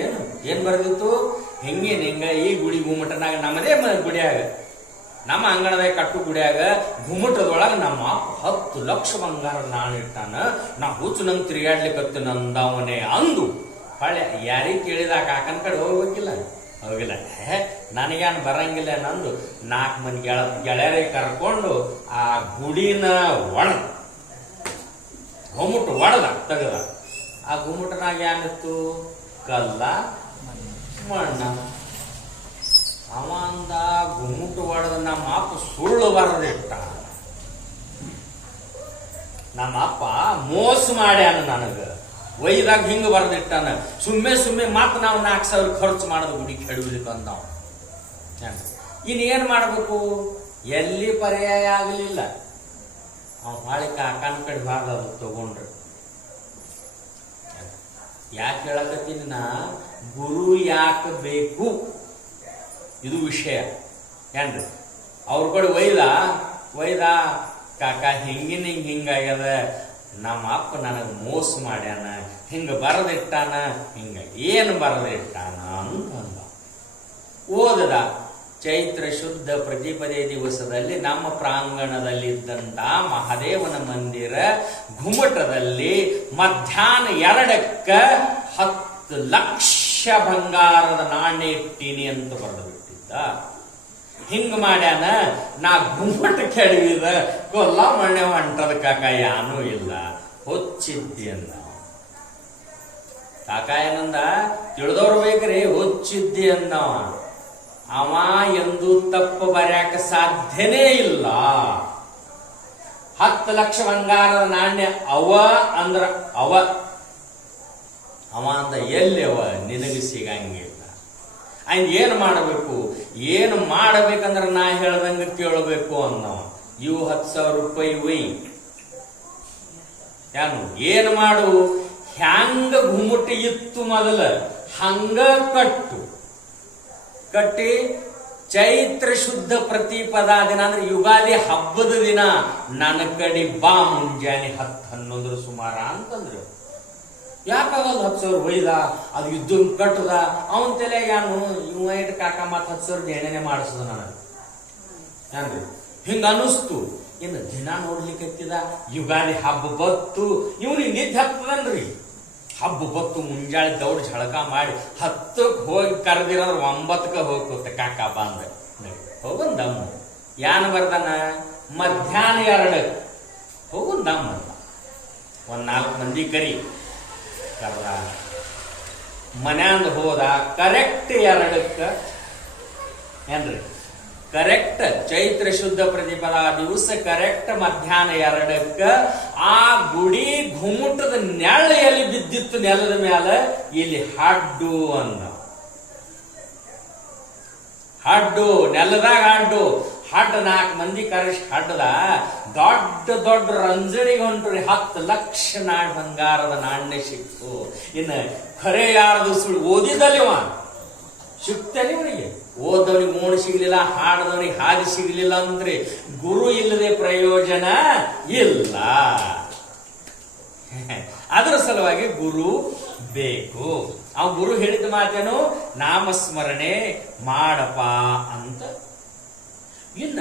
ಏನ್ ಬರೆದಿತ್ತು ಹಿಂಗ ಈ ಗುಡಿ ಗುಮ್ಮಟನಾಗ ನಮ್ಮದೇ ಗುಡಿಯಾಗ ನಮ್ಮ ಅಂಗಣದಾಗ ಕಟ್ಟು ಗುಡಿಯಾಗ ಗುಮ್ಮಟದೊಳಗ ನಮ್ಮ 10,00,000 ಬಂಗಾರ ನಾಣ್ಯ ಇಟ್ಟಾನ ನಾ ಹುಚ್ಚು ನಂಗೆ ತಿರುಗಾಡ್ಲಿಕ್ಕತ್ತು ನಂದವನೇ ಅಂದು ಹೊಳೆ ಯಾರಿಗೆ ಕೇಳಿದ ಕಾಕನ ಕಡೆ ಹೋಗ್ಬೇಕಿಲ್ಲ ಹೋಗಿಲ್ಲ ನನಗೇನು ಬರಂಗಿಲ್ಲ ನಂದು 4 ಮಂದಿ ಗೆಳೆಯರಿಗೆ ಕರ್ಕೊಂಡು ಆ ಗುಡಿನ ಗುಮ್ಮಟ ಒಡದ ತೆಗದ ಆ ಗುಮ್ಮಟನಾಗ ಏನಿತ್ತು ಕಲ್ಲ ಮಣ್ಣ ಅವ ಅಂದ ಗುಮ್ಮಟ ಒಡದ ನಮ್ಮ ಅಪ್ಪ ಸುಳ್ಳು ಬರದಿಟ್ಟ ನಮ್ಮ ಅಪ್ಪ ಮೋಸ ಮಾಡ್ಯಾನ ನನಗ ಒಯ್ದಾಗ ಹಿಂಗ ಬರೆದಿಟ್ಟಾನ ಸುಮ್ಮನೆ ಮತ್ ನಾವು 4,000 ಖರ್ಚು ಮಾಡೋದು ಗುಡಿ ಕೆಡವಿಲಿಕ್ಕೆ ಅಂದ ಇನ್ನೇನ್ ಮಾಡ್ಬೇಕು ಎಲ್ಲಿ ಪರ್ಯಾಯ ಆಗಲಿಲ್ಲ ಅವ್ ಬಾಳಿ ಕಾಕನ ಕಡೆ ಬಾರ್ದ ಅದು ತಗೊಂಡ್ರೆ ಯಾಕೆ ಹೇಳಕತ್ತೀನಿ ನಾ ಗುರು ಯಾಕೆ ಬೇಕು ಇದು ವಿಷಯ ಏನ್ರಿ ಅವ್ರ ಕಡೆ ಒಯ್ದ ಕಾಕ ಹಿಂಗಾಗ್ಯದ ನಮ್ಮ ಅಪ್ಪ ನನಗೆ ಮೋಸ ಮಾಡ್ಯಾನ ಹಿಂಗ ಬರದಿಟ್ಟಾನ ಹಿಂಗ ಏನು ಬರದಿಟ್ಟಾನ ಅಂತ ಓದದ ಚೈತ್ರ ಶುದ್ಧ ಪ್ರತಿಪದೇ ದಿವಸದಲ್ಲಿ ನಮ್ಮ ಪ್ರಾಂಗಣದಲ್ಲಿದ್ದಂತ ಮಹಾದೇವನ ಮಂದಿರ ಘುಮಟದಲ್ಲಿ ಮಧ್ಯಾಹ್ನ 2ಕ್ಕೆ 10,00,000 ಬಂಗಾರದ ನಾಣ್ಯ ಇಟ್ಟೀನಿ ಅಂತ ಬರೆದು ಬಿಟ್ಟಿದ್ದ ಹಿಂಗ ಮಾಡ್ಯಾನ ನಾ ಗುಮ್ಮಟ ಕೆಡವಿದ ಕೊಲ್ಲ ಮಣ್ಣೆ ಹೊಂಟದ ಕಾಕ ಯಾನೂ ಇಲ್ಲ ಹೊಚ್ಚಿದ್ದಿ ಅಂದ ಕಾಕ ಏನಂದ ತಿಳಿದವ್ರು ಬೇಕ್ರಿ ಹೊಚ್ಚಿದ್ದಿ ಅಂದವ ಅವ ಎಂದು ತಪ್ಪು ಬರೆಯಕ ಸಾಧ್ಯನೇ ಇಲ್ಲ 10,00,000 ಬಂಗಾರದ ನಾಣ್ಯ ಅವ ಅಂದ ಎಲ್ಲಿ ಅವ ನಿನಗೆ ಸಿಗಂಗಿಲ್ಲ ಅಂದ್ ಏನ್ ಮಾಡಬೇಕು ಏನು ಮಾಡಬೇಕಂದ್ರ ನಾ ಹೇಳ್ದಂಗ ಕೇಳಬೇಕು ಅನ್ನವ ಇವು 10,000 ರೂಪಾಯಿ ಒಯ್ ಏನು ಮಾಡು ಹ್ಯಾಂಗ ಗುಮ್ಮಟಿ ಇತ್ತು ಮೊದಲ ಹಂಗ ಕಟ್ಟಿ ಚೈತ್ರ ಶುದ್ಧ ಪ್ರತಿಪದಾ ದಿನ ಅಂದ್ರೆ ಯುಗಾದಿ ಹಬ್ಬದ ದಿನ ನನ್ನ ಕಡೆ ಬಾ ಮುಂಜಾನೆ 10-11 ಸುಮಾರ ಅಂತಂದ್ರು ಯಾಕಾಗಲ್ಲ 10,000 ಒಯ್ದ ಅದು ಯುದ್ಧ ಕಟ್ಟದ ಅವನ ತಲೆಗಾನು ಇವ ಇಟ್ಟು ಕಾಕ ಮತ್ 10,000 ಎಣ್ಣೆನೆ ಮಾಡಿಸದ ನನಗೆ ಏನ್ರಿ ಹಿಂಗ ಅನಿಸ್ತು ಇನ್ನು ದಿನ ನೋಡ್ಲಿಕ್ಕತ್ತಿದ ಯುಗಾದಿ ಹಬ್ಬ ಬತ್ತು ಇವನಿಗೆ ನಿದ್ದೆ ಹತ್ತದನ್ರಿ ಹಬ್ಬ ಬತ್ತು ಮುಂಜಾಳೆ ದೌಡ್ ಝಳಕ ಮಾಡಿ 10ಕ್ಕೆ ಹೋಗಿ ಕರೆದಿರೋದ್ರ 9ಕ್ಕೆ ಹೋಗ್ಕೋತ ಕಾಕ ಬಂದ ಹೋಗಂದಮ್ಮ ಯಾನ್ ಬರ್ದಾನ ಮಧ್ಯಾಹ್ನ 2ಕ್ಕೆ ಹೋಗಂದಮ್ಮ ಒಂದ್ 4 ಮಂದಿ ಕರಿ ಕರ್ದ ಮನ್ಯಾಂದ ಹೋದ ಕರೆಕ್ಟ್ 2ಕ್ಕೆ ಏನ್ರಿ ಕರೆಕ್ಟ್ ಚೈತ್ರ ಶುದ್ಧ ಪ್ರತಿಪದಾ ದಿವಸ ಕರೆಕ್ಟ್ ಮಧ್ಯಾಹ್ನ 2ಕ್ಕೆ ಆ ಗುಡಿ ಘುಮುಟದ ನೆಳ ಎಲ್ಲಿ ಬಿದ್ದಿತ್ತು ನೆಲದ ಮ್ಯಾಲ ಇಲ್ಲಿ ಹಡ್ಡು ಅಂದ ಹಡ್ಡು ನೆಲದಾಗ ಹಡ್ಡ 4 ಮಂದಿ ಕರೆಸಿ ಹಡ್ಡದ ದೊಡ್ಡ ರಂಜಣಿಗೆ ಹೊಂಟ್ರಿ 10,00,000 ಬಂಗಾರದ ನಾಣ್ಯ ಸಿಕ್ತು ಇನ್ನು ಖರೆ ಯಾರ್ದು ಸುಳ್ಳು ಓದಿದಲ್ಲಿವ ಸಿಗ್ತೇನೆ ಇವನಿಗೆ ಓದವನಿಗೆ ಮೋಣ ಸಿಗ್ಲಿಲ್ಲ ಹಾಡದವನಿಗೆ ಹಾದಿ ಸಿಗ್ಲಿಲ್ಲ ಅಂದ್ರೆ ಗುರು ಇಲ್ಲದೆ ಪ್ರಯೋಜನ ಇಲ್ಲ ಅದರ ಸಲುವಾಗಿ ಗುರು ಬೇಕು. ಆ ಗುರು ಹೇಳಿದ ಮಾತೇನು? ನಾಮಸ್ಮರಣೆ ಮಾಡಪ ಅಂತ. ಇನ್ನ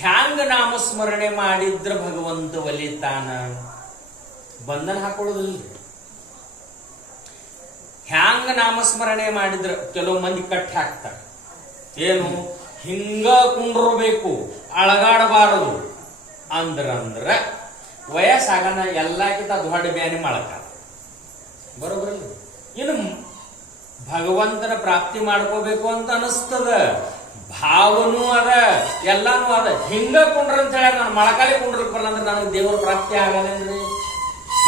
ಹ್ಯಾಂಗ ನಾಮಸ್ಮರಣೆ ಮಾಡಿದ್ರ ಭಗವಂತ ಒಲಿತಾನ? ಬಂಧನ ಹಾಕೊಳ್ಳೋದಿಲ್ಲ. ಹ್ಯಾಂಗ ನಾಮಸ್ಮರಣೆ ಮಾಡಿದ್ರ ಕೆಲವು ಮಂದಿ ಕಟ್ಟಿ ಹಾಕ್ತಾರೆ. ಏನು? ಹಿಂಗ ಕುಂಡ್ರಬೇಕು, ಅಳಗಾಡಬಾರದು ಅಂದ್ರ ವಯಸ್ಸಾಗನ ಎಲ್ಲಕ್ಕಿಂತ ದೊಡ್ಡ ಬ್ಯಾನಿ ಮಾಡಕ ಬರೋಬ್ರಲ್ಲ. ಇನ್ನು ಭಗವಂತನ ಪ್ರಾಪ್ತಿ ಮಾಡ್ಕೋಬೇಕು ಅಂತ ಅನಿಸ್ತದ, ಭಾವನೂ ಅದ, ಎಲ್ಲಾನು ಅದ. ಹಿಂಗ ಕುಂಡ್ರ ಅಂತ ಹೇಳ ನಾನು ಮೊಳಕಾಲಿ ಕುಂಡ್ರಕ್ ಬರಲ್ಲ ಅಂದ್ರೆ ನನಗೆ ದೇವರ ಪ್ರಾಪ್ತಿ ಆಗಲ್ಲೇನ್ರಿ?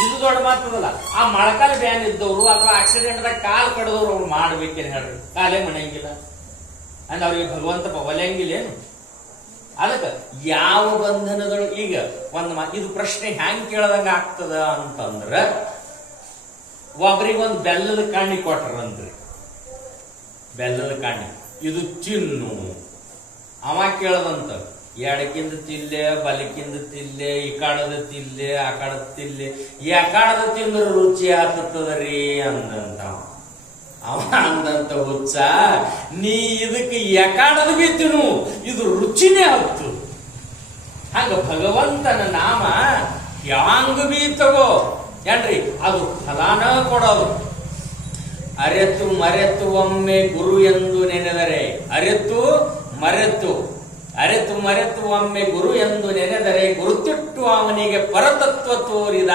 ಇದು ದೊಡ್ಡ ಮಾತದಲ್ಲ. ಆ ಮೊಳಕಾಲಿ ಬ್ಯಾನ್ ಇದ್ದವ್ರು ಅಥವಾ ಆಕ್ಸಿಡೆಂಟ್ದಾಗ ಕಾಲ್ ಕಡ್ದವ್ರು ಅವ್ರು ಮಾಡ್ಬೇಕೇನು ಹೇಳ್ರಿ? ಕಾಲೇ ಮನೆಯಂಗಿಲ್ಲ ಅಂದ್ರೆ ಅವ್ರಿಗೆ ಭಗವಂತ ಒಲೆಯಂಗಿಲ್ಲ ಏನು? ಅದಕ್ಕೆ ಯಾವ ಬಂಧನಗಳು ಈಗ ಇದು ಪ್ರಶ್ನೆ ಹ್ಯಾಂಗ್ ಕೇಳದಂಗ ಆಗ್ತದ ಅಂತಂದ್ರ, ಒಬ್ರಿಗೆ ಒಂದು ಬೆಲ್ಲದ ಕಾಣಿ ಕೊಟ್ರಂದ್ರಿ, ಬೆಲ್ಲದ ಕಾಣಿ ಇದು ತಿನ್ನು. ಅವ ಕೇಳದಂತ ಎಡಕಿಂದ ತಿಲ್ಲೆ, ಬಲಕಿಂದ ತಿಲ್ಲೆ, ಈ ಕಾಡದ ತಿಲ್ಲೆ, ಆ ಕಾಡದ ತಿಲ್ಲೆ, ಯಾಕಾಡದ ತಿಂದ್ರ ರುಚಿ ಆಗ್ತದರಿ ಅಂದಂತ. ಅವ ಅಂದಂತ ಹುಚ್ಚ, ನೀ ಇದಕ್ಕೆ ಯಾಕಾಡದ ಬಿ ತಿನ್ನು, ಇದು ರುಚಿನೇ ಹತ್ತು. ಹಂಗ ಭಗವಂತನ ನಾಮ ಯಾಂಗ ಬಿ ತಗೋ ಏನ್ರಿ, ಅದು ಫಲಾನ ಕೊಡೋದು. ಅರೆತು ಮರೆತು ಒಮ್ಮೆ ಗುರು ಎಂದು ನೆನೆದರೆ, ಅರೆತು ಮರೆತು ಒಮ್ಮೆ ಗುರು ಎಂದು ನೆನೆದರೆ ಗುರುತಿಟ್ಟು ಅವನಿಗೆ ಪರತತ್ವ ತೋರಿದ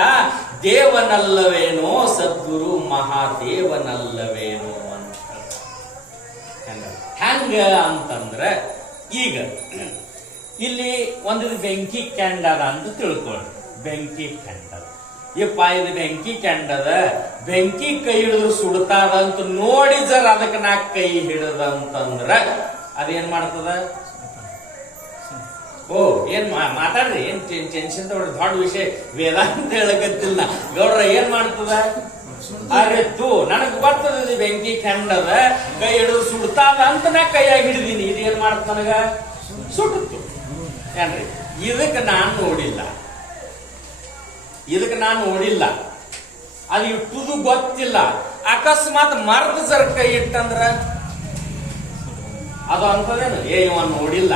ದೇವನಲ್ಲವೇನೋ ಸದ್ಗುರು ಮಹಾದೇವನಲ್ಲವೇನೋ ಅಂತ. ಹೆಂಗ ಅಂತಂದ್ರ, ಈಗ ಇಲ್ಲಿ ಒಂದು ಬೆಂಕಿ ಕೆಂಡದ ಅಂತ ತಿಳ್ಕೊಳ್ಳಿ. ಬೆಂಕಿ ಕೆಂಡದ, ಯಪ್ಪ ಇದು ಬೆಂಕಿ ಕೆಂಡದ, ಬೆಂಕಿ ಕೈ ಹಿಡಿದ್ರು ಸುಡ್ತಾದ ಅಂತ ನೋಡಿ ಜರ ಅದಕ್ಕೆ ನಾ ಕೈ ಹಿಡದಂತಂದ್ರ ಅದೇನ್ ಮಾಡ್ತದ? ಓ ಏನ್ ಮಾತಾಡ್ರಿ, ಏನ್ ಟೆನ್ಷನ್ ತಗೊಳ್ರಿ, ದೊಡ್ಡ ವಿಷಯ ವೇದಾಂತ ಹೇಳಕತ್ತಿಲ್ಲ ಗೌಡ್ರ. ಏನ್ ಮಾಡ್ತದ? ಅರೆತ್ತು ನನಗ್ ಬರ್ತದ ಬೆಂಕಿ ಕೆಂಡದ, ಕೈ ಹಿಡಿದು ಸುಡ್ತಾದ ಅಂತ ನಾ ಕೈಯಾಗಿ ಹಿಡಿದೀನಿ. ಇದೇನ್ ಮಾಡ್ತ ನನಗ? ಸುಡುತ್ತು ಏನ್ರಿ? ಇದಕ್ಕೆ ನಾನು ನೋಡಿಲ್ಲ, ಅದು ಇಟ್ಟುದು ಗೊತ್ತಿಲ್ಲ. ಅಕಸ್ಮಾತ್ ಮರದ ಜರ ಕೈ ಇಟ್ಟಂದ್ರ ಅದು ಅಂತದೇನು? ಇವ ನೋಡಿಲ್ಲ,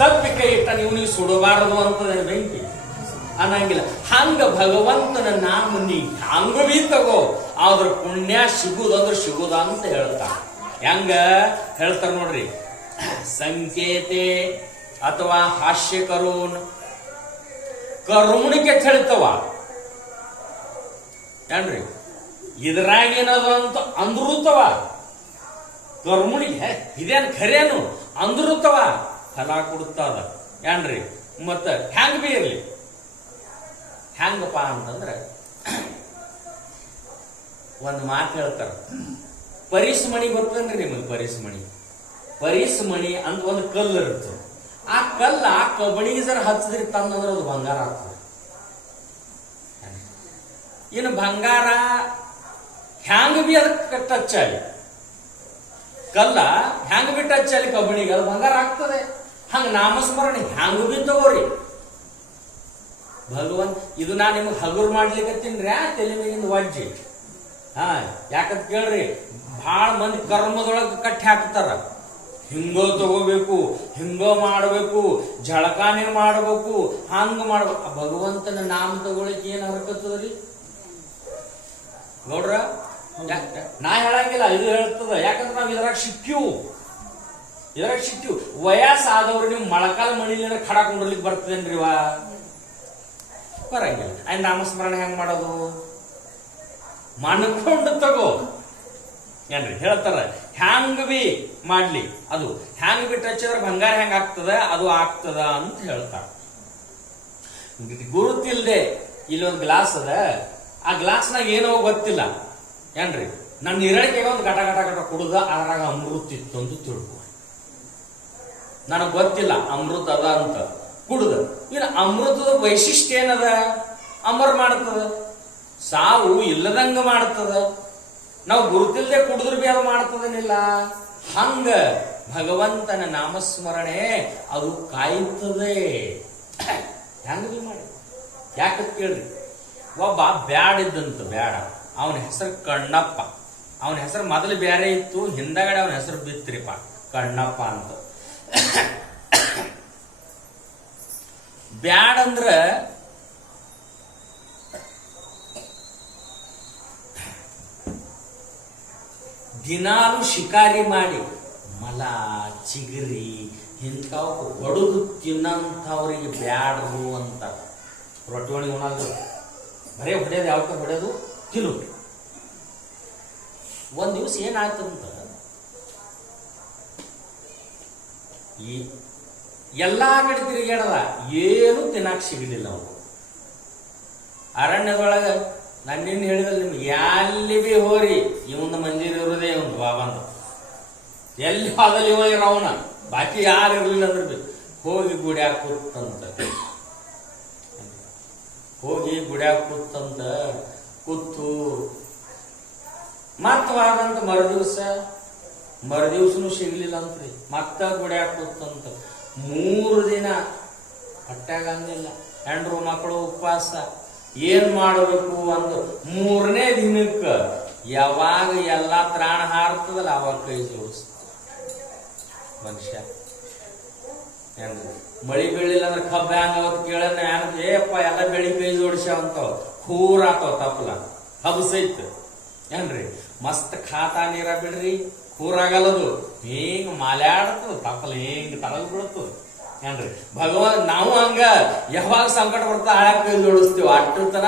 ತಪ್ಪಿ ಕೈ ಇಟ್ಟ ನೀವು ಸುಡಬಾರದು ಅಂತದೇನು ಬೆಂಕಿ ಅನ್ನಂಗಿಲ್ಲ. ಹಂಗ ಭಗವಂತನ ನಾಮ ನೀ ಹಂಗ ಬಿ ತಗೋ, ಆದ್ರ ಪುಣ್ಯ ಸಿಗುದಂದ್ರ ಸಿಗುದ ಅಂತ ಹೇಳ್ತಾರ. ಹೆಂಗ ಹೇಳ್ತಾರ ನೋಡ್ರಿ, ಸಂಕೇತೆ ಅಥವಾ ಹಾಸ್ಯ ಕರುಣಿಕೆ ಹೇಳ್ತವ ಏನ್ರಿ? ಇದ್ರಾಗೇನದು ಅಂತ ಅಂದ್ರುತ್ತವ ಕರುಣಿಗೆ, ಇದೇನು ಖರೇನು ಅಂದ್ರುತ್ತವ ಫಲ ಕೊಡುತ್ತದ ಏನ್ರಿ? ಮತ್ತ ಹೆಂಗ್ ಬಿ ಇರ್ಲಿ. ಹೆಂಗಪ್ಪ ಅಂತಂದ್ರ ಒಂದು ಮಾತು ಹೇಳ್ತಾರ, ಪರಿಸ್ಮಣಿ ಗೊತ್ತನ್ರಿ ನಿಮಗೆ? ಪರಿಸ್ಮಣಿ ಅಂತ ಒಂದು ಕಲ್ಲು ಇರುತ್ತೆ. ಆ ಕಲ್ಲ ಕಬಣಿಗೆ ಜರ ಹಚ್ಚದ್ರಿ ತಂದಂದ್ರೆ ಅದು ಬಂಗಾರ ಆಗ್ತದೆ. ಇನ್ನು ಬಂಗಾರ ಹ್ಯಾಂಗ ಬಿ ಅದಕ್ಕೆ ಟಚ್ ಆಗಿ, ಕಲ್ಲ ಹ್ಯಾಂಗ ಬಿ ಟಚ್ ಆಗಿ ಕಬಣಿಗೆ ಅದು ಬಂಗಾರ ಆಗ್ತದೆ. ಹಂಗ ನಾಮಸ್ಮರಣೆ ಹ್ಯಾಂಗ ಬಿ ತಗೋರಿ. ಭಗವಂತ ಇದು ನಾ ನಿಮ್ಗೆ ಹಗುರ್ ಮಾಡ್ಲಿಕ್ಕತ್ತೀನ್ರಿ ತಲೆ ಮೇಲಿಂದ ವಜ್ಜಿ. ಯಾಕಂತ ಕೇಳ್ರಿ, ಬಹಳ ಮಂದಿ ಕರ್ಮದೊಳಗೆ ಕಟ್ಟಿ ಹಾಕ್ತಾರ. ಹಿಂಗೋ ತಗೋಬೇಕು, ಹಿಂಗೋ ಮಾಡಬೇಕು, ಜಳಕಾನೆ ಮಾಡಬೇಕು, ಹಂಗ ಮಾಡ್ಬೇಕು. ಭಗವಂತನ ನಾಮ ತಗೊಳಿಕ್ ಏನ್ ಹರ್ಕತ್ತದ್ರಿ ನೋಡ್ರ? ನಾ ಹೇಳಂಗಿಲ್ಲ, ಇದು ಹೇಳ್ತದ. ಯಾಕಂದ್ರೆ ನಾವ್ ಇದ್ರಾಗ ಸಿಕ್ಕಿವು. ವಯಸ್ಸಾದವ್ರು ನೀವು ಮೊಳಕಾಲ ಮಣಿಲಿನ ಖಡಾಕೊಂಡ್ರಲಿಕ್ಕೆ ಬರ್ತದೇನ್ರಿ? ಬರಂಗಿಲ್ಲ. ನಾಮಸ್ಮರಣೆ ಹೆಂಗ್ ಮಾಡೋದು? ಮಾಡ್ಕೊಂಡು ತಗೋ ಏನ್ರಿ ಹೇಳ್ತಾರ. ಹ್ಯಾಂಗ ಬಿ ಮಾಡ್ಲಿ, ಅದು ಹ್ಯಾಂಗ್ ಬಿ ಟಚ್ ಆದ್ರೆ ಬಂಗಾರ ಹೆಂಗ ಆಗ್ತದ ಅದು ಆಗ್ತದ ಅಂತ ಹೇಳ್ತಾರ. ಗುರುತಿಲ್ದೆ ಇಲ್ಲೊಂದು ಗ್ಲಾಸ್ ಅದ, ಆ ಗ್ಲಾಸ್ನಾಗ ಏನೋ ಗೊತ್ತಿಲ್ಲ ಏನ್ರಿ, ನನ್ನ ನಿರಳಿಕೆಗೆ ಒಂದು ಗಟ ಕುಡುದ ಅದ್ರಾಗ ಅಮೃತ ಇತ್ತು ಅಂತ ತಿಳ್ಕೊ. ನನಗ್ ಗೊತ್ತಿಲ್ಲ ಅಮೃತ ಅದ ಅಂತ ಕುಡುದ. ಇನ್ನು ಅಮೃತದ ವೈಶಿಷ್ಟ್ಯ ಏನದ? ಅಮರ್ ಮಾಡ್ತದ, ಸಾವು ಇಲ್ಲದಂಗ ಮಾಡ್ತದ. ನಾವು ಗುರುತಿಲ್ದೆ ಕುಡಿದ್ರು ಬಿ ಅದು ಮಾಡ್ತದನಿಲ್ಲ. ಹಂಗ ಭಗವಂತನ ನಾಮಸ್ಮರಣೆ ಅದು ಕಾಯ್ತದೆ. ಹೆಂಗ ಬಿ ಮಾಡಿ. ಯಾಕಂತ ಕೇಳ್ರಿ, ಒಬ್ಬ ಬ್ಯಾಡಿದ್ದಂತ ಬ್ಯಾಡ, ಅವನ ಹೆಸರು ಕಣ್ಣಪ್ಪ. ಅವನ ಹೆಸರು ಮೊದಲು ಬೇರೆ ಇತ್ತು, ಹಿಂದಗಡೆ ಅವನ ಹೆಸರು ಬಿತ್ರಿಪ್ಪ, ಕಣ್ಣಪ್ಪ ಅಂತ. ಬ್ಯಾಡಂದ್ರ ದಿನಾಲು ಶಿಕಾರಿ ಮಾಡಿ ಮಲ ಚಿಗರಿ ಇಂಥವ್ ಹೊಡೆದು ತಿನ್ನಂಥವ್ರಿಗೆ ಬ್ಯಾಡ್ರು ಅಂತ. ರೊಟ್ಟಿ ಒಣಗಿ ಉಣದು ಬರೇ ಹೊಡೆಯೋದು, ಯಾವತ್ತ ಹೊಡೆಯೋದು ತಿನ್ನು. ಒಂದ್ ದಿವಸ ಏನಾಯ್ತಂತ, ಈ ಎಲ್ಲಾ ಕಡೆ ತಿರುಗಾಡದ, ಏನು ತಿನ್ನಾಕ್ ಸಿಗಲಿಲ್ಲ ಅವನು. ಅರಣ್ಯದೊಳಗ ನಾನು ನಿನ್ನ ಹೇಳಿದ್ರೆ ನಿಮ್ಗೆ ಎಲ್ಲಿ ಬಿ ಹೋರಿ ಇವನ ಮಂದಿರ ಇರೋದೇ ಒಂದು ಬಾಬಂದ, ಎಲ್ಲಿ ಹೋದಲ್ಲಿ ಇವ ಇರೋವನ, ಬಾಕಿ ಯಾರು ಇರಲಿಲ್ಲ ಅಂದ್ರೆ ಬಿ ಹೋಗಿ ಗುಡ್ಯಾಗ ಕೂತಂತ. ಹೋಗಿ ಗುಡ್ಯಾಗ ಕೂತಂತ ಕೂತು ಮತ್ತವಾದಂತ ಮರುದಿವ್ಸನು ಸಿಗ್ಲಿಲ್ಲ ಅಂತ್ರಿ. ಮತ್ತ ಗುಡ್ಯಾಗ ಕೂತಂತ 3 ದಿನ ಹೊಟ್ಯಾಗ ಅಂದಿಲ್ಲ, ಹೆಂಡ್ರು ಮಕ್ಕಳು ಉಪವಾಸ. ಏನ್ ಮಾಡಬೇಕು ಅಂದ್ರು 3ನೇ ದಿನಕ್ಕ ಯಾವಾಗ ಎಲ್ಲಾ ತ್ರಾಣ ಹಾರ್ತದಲ್ಲ ಅವಾಗ ಕೈ ಜೋಡಿಸ್ತ ಮನುಷ್ಯ. ಮಳಿ ಬೀಳಿಲ್ಲ ಅಂದ್ರೆ ಕಬ್ಬ ಹ್ಯಾಂಗ ಅವತ್ ಕೇಳನ ಏಪ್ಪ ಎಲ್ಲ ಬೆಳಿ ಕೈ ಜೋಡಿಸ್ಯಾವಂತಾವ, ಕೂರಾತಾವ ತಪ್ಪಲ ಹಬಸೈತ ಏನ್ರಿ. ಮಸ್ತ್ ಖಾತಾ ನೀರ ಬಿಡ್ರಿ, ಕೂರಾಗಲ್ಲದು, ಹಿಂಗ ಮಾಲ್ಯಾಡ್ತದ ತಪ್ಪಲ, ಹಿಂಗ ತಳಗ್ ಬಿಡತ್ತದ ಏನ್ರಿ. ಭಗವಾನ್ ನಾವು ಹಂಗ ಯಾವಾಗ ಸಂಕಟ ಬರ್ತಾ ಹಳ್ಯಾಗ ಕೈ ಜೋಡಿಸ್ತೀವಿ. ಅಟ್ಟತನ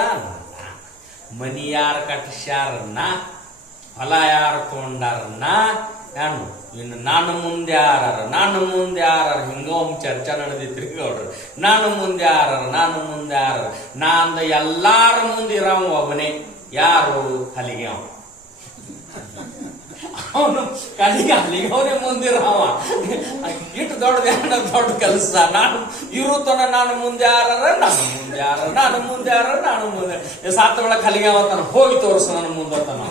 ಮನಿ ಯಾರು ಕಟ್ಟಿಸ್ಯಾರನ್ನ, ಹೊಲ ಯಾರು ತಗೊಂಡಾರನ್ನ ಏನು, ಇನ್ನು ನಾನು ಮುಂದೆ ಯಾರ ಹಿಂಗ ಒಮ್ಮೆ ಚರ್ಚೆ ನಡೆದಿತ್ರಿ ಗೌಡ್ರು. ನಾನು ಮುಂದೆ ಯಾರ ನಾಂದ ಎಲ್ಲಾರ ಮುಂದೆ ಇರವ ಒಬ್ಬನೇ, ಯಾರು ಹಲಿಗೆ ಅವನು ಕಲಿಗೆ ಹಲಿಗೆ ಅವನೇ ಮುಂದಿರವ. ಇಟ್ಟು ದೊಡ್ಡ ಕೆಲಸ. ನಾನು ಇರುತ್ತನ ನಾನು ಮುಂದೆ ನಾನು ಮುಂದೆ ಸಾತ ಒಳಗೆ ಹಲಿಗೆ ಅವತ್ತಾನ ಹೋಗಿ ತೋರಿಸ ನನ್ನ ಮುಂದತ್ತಾನ.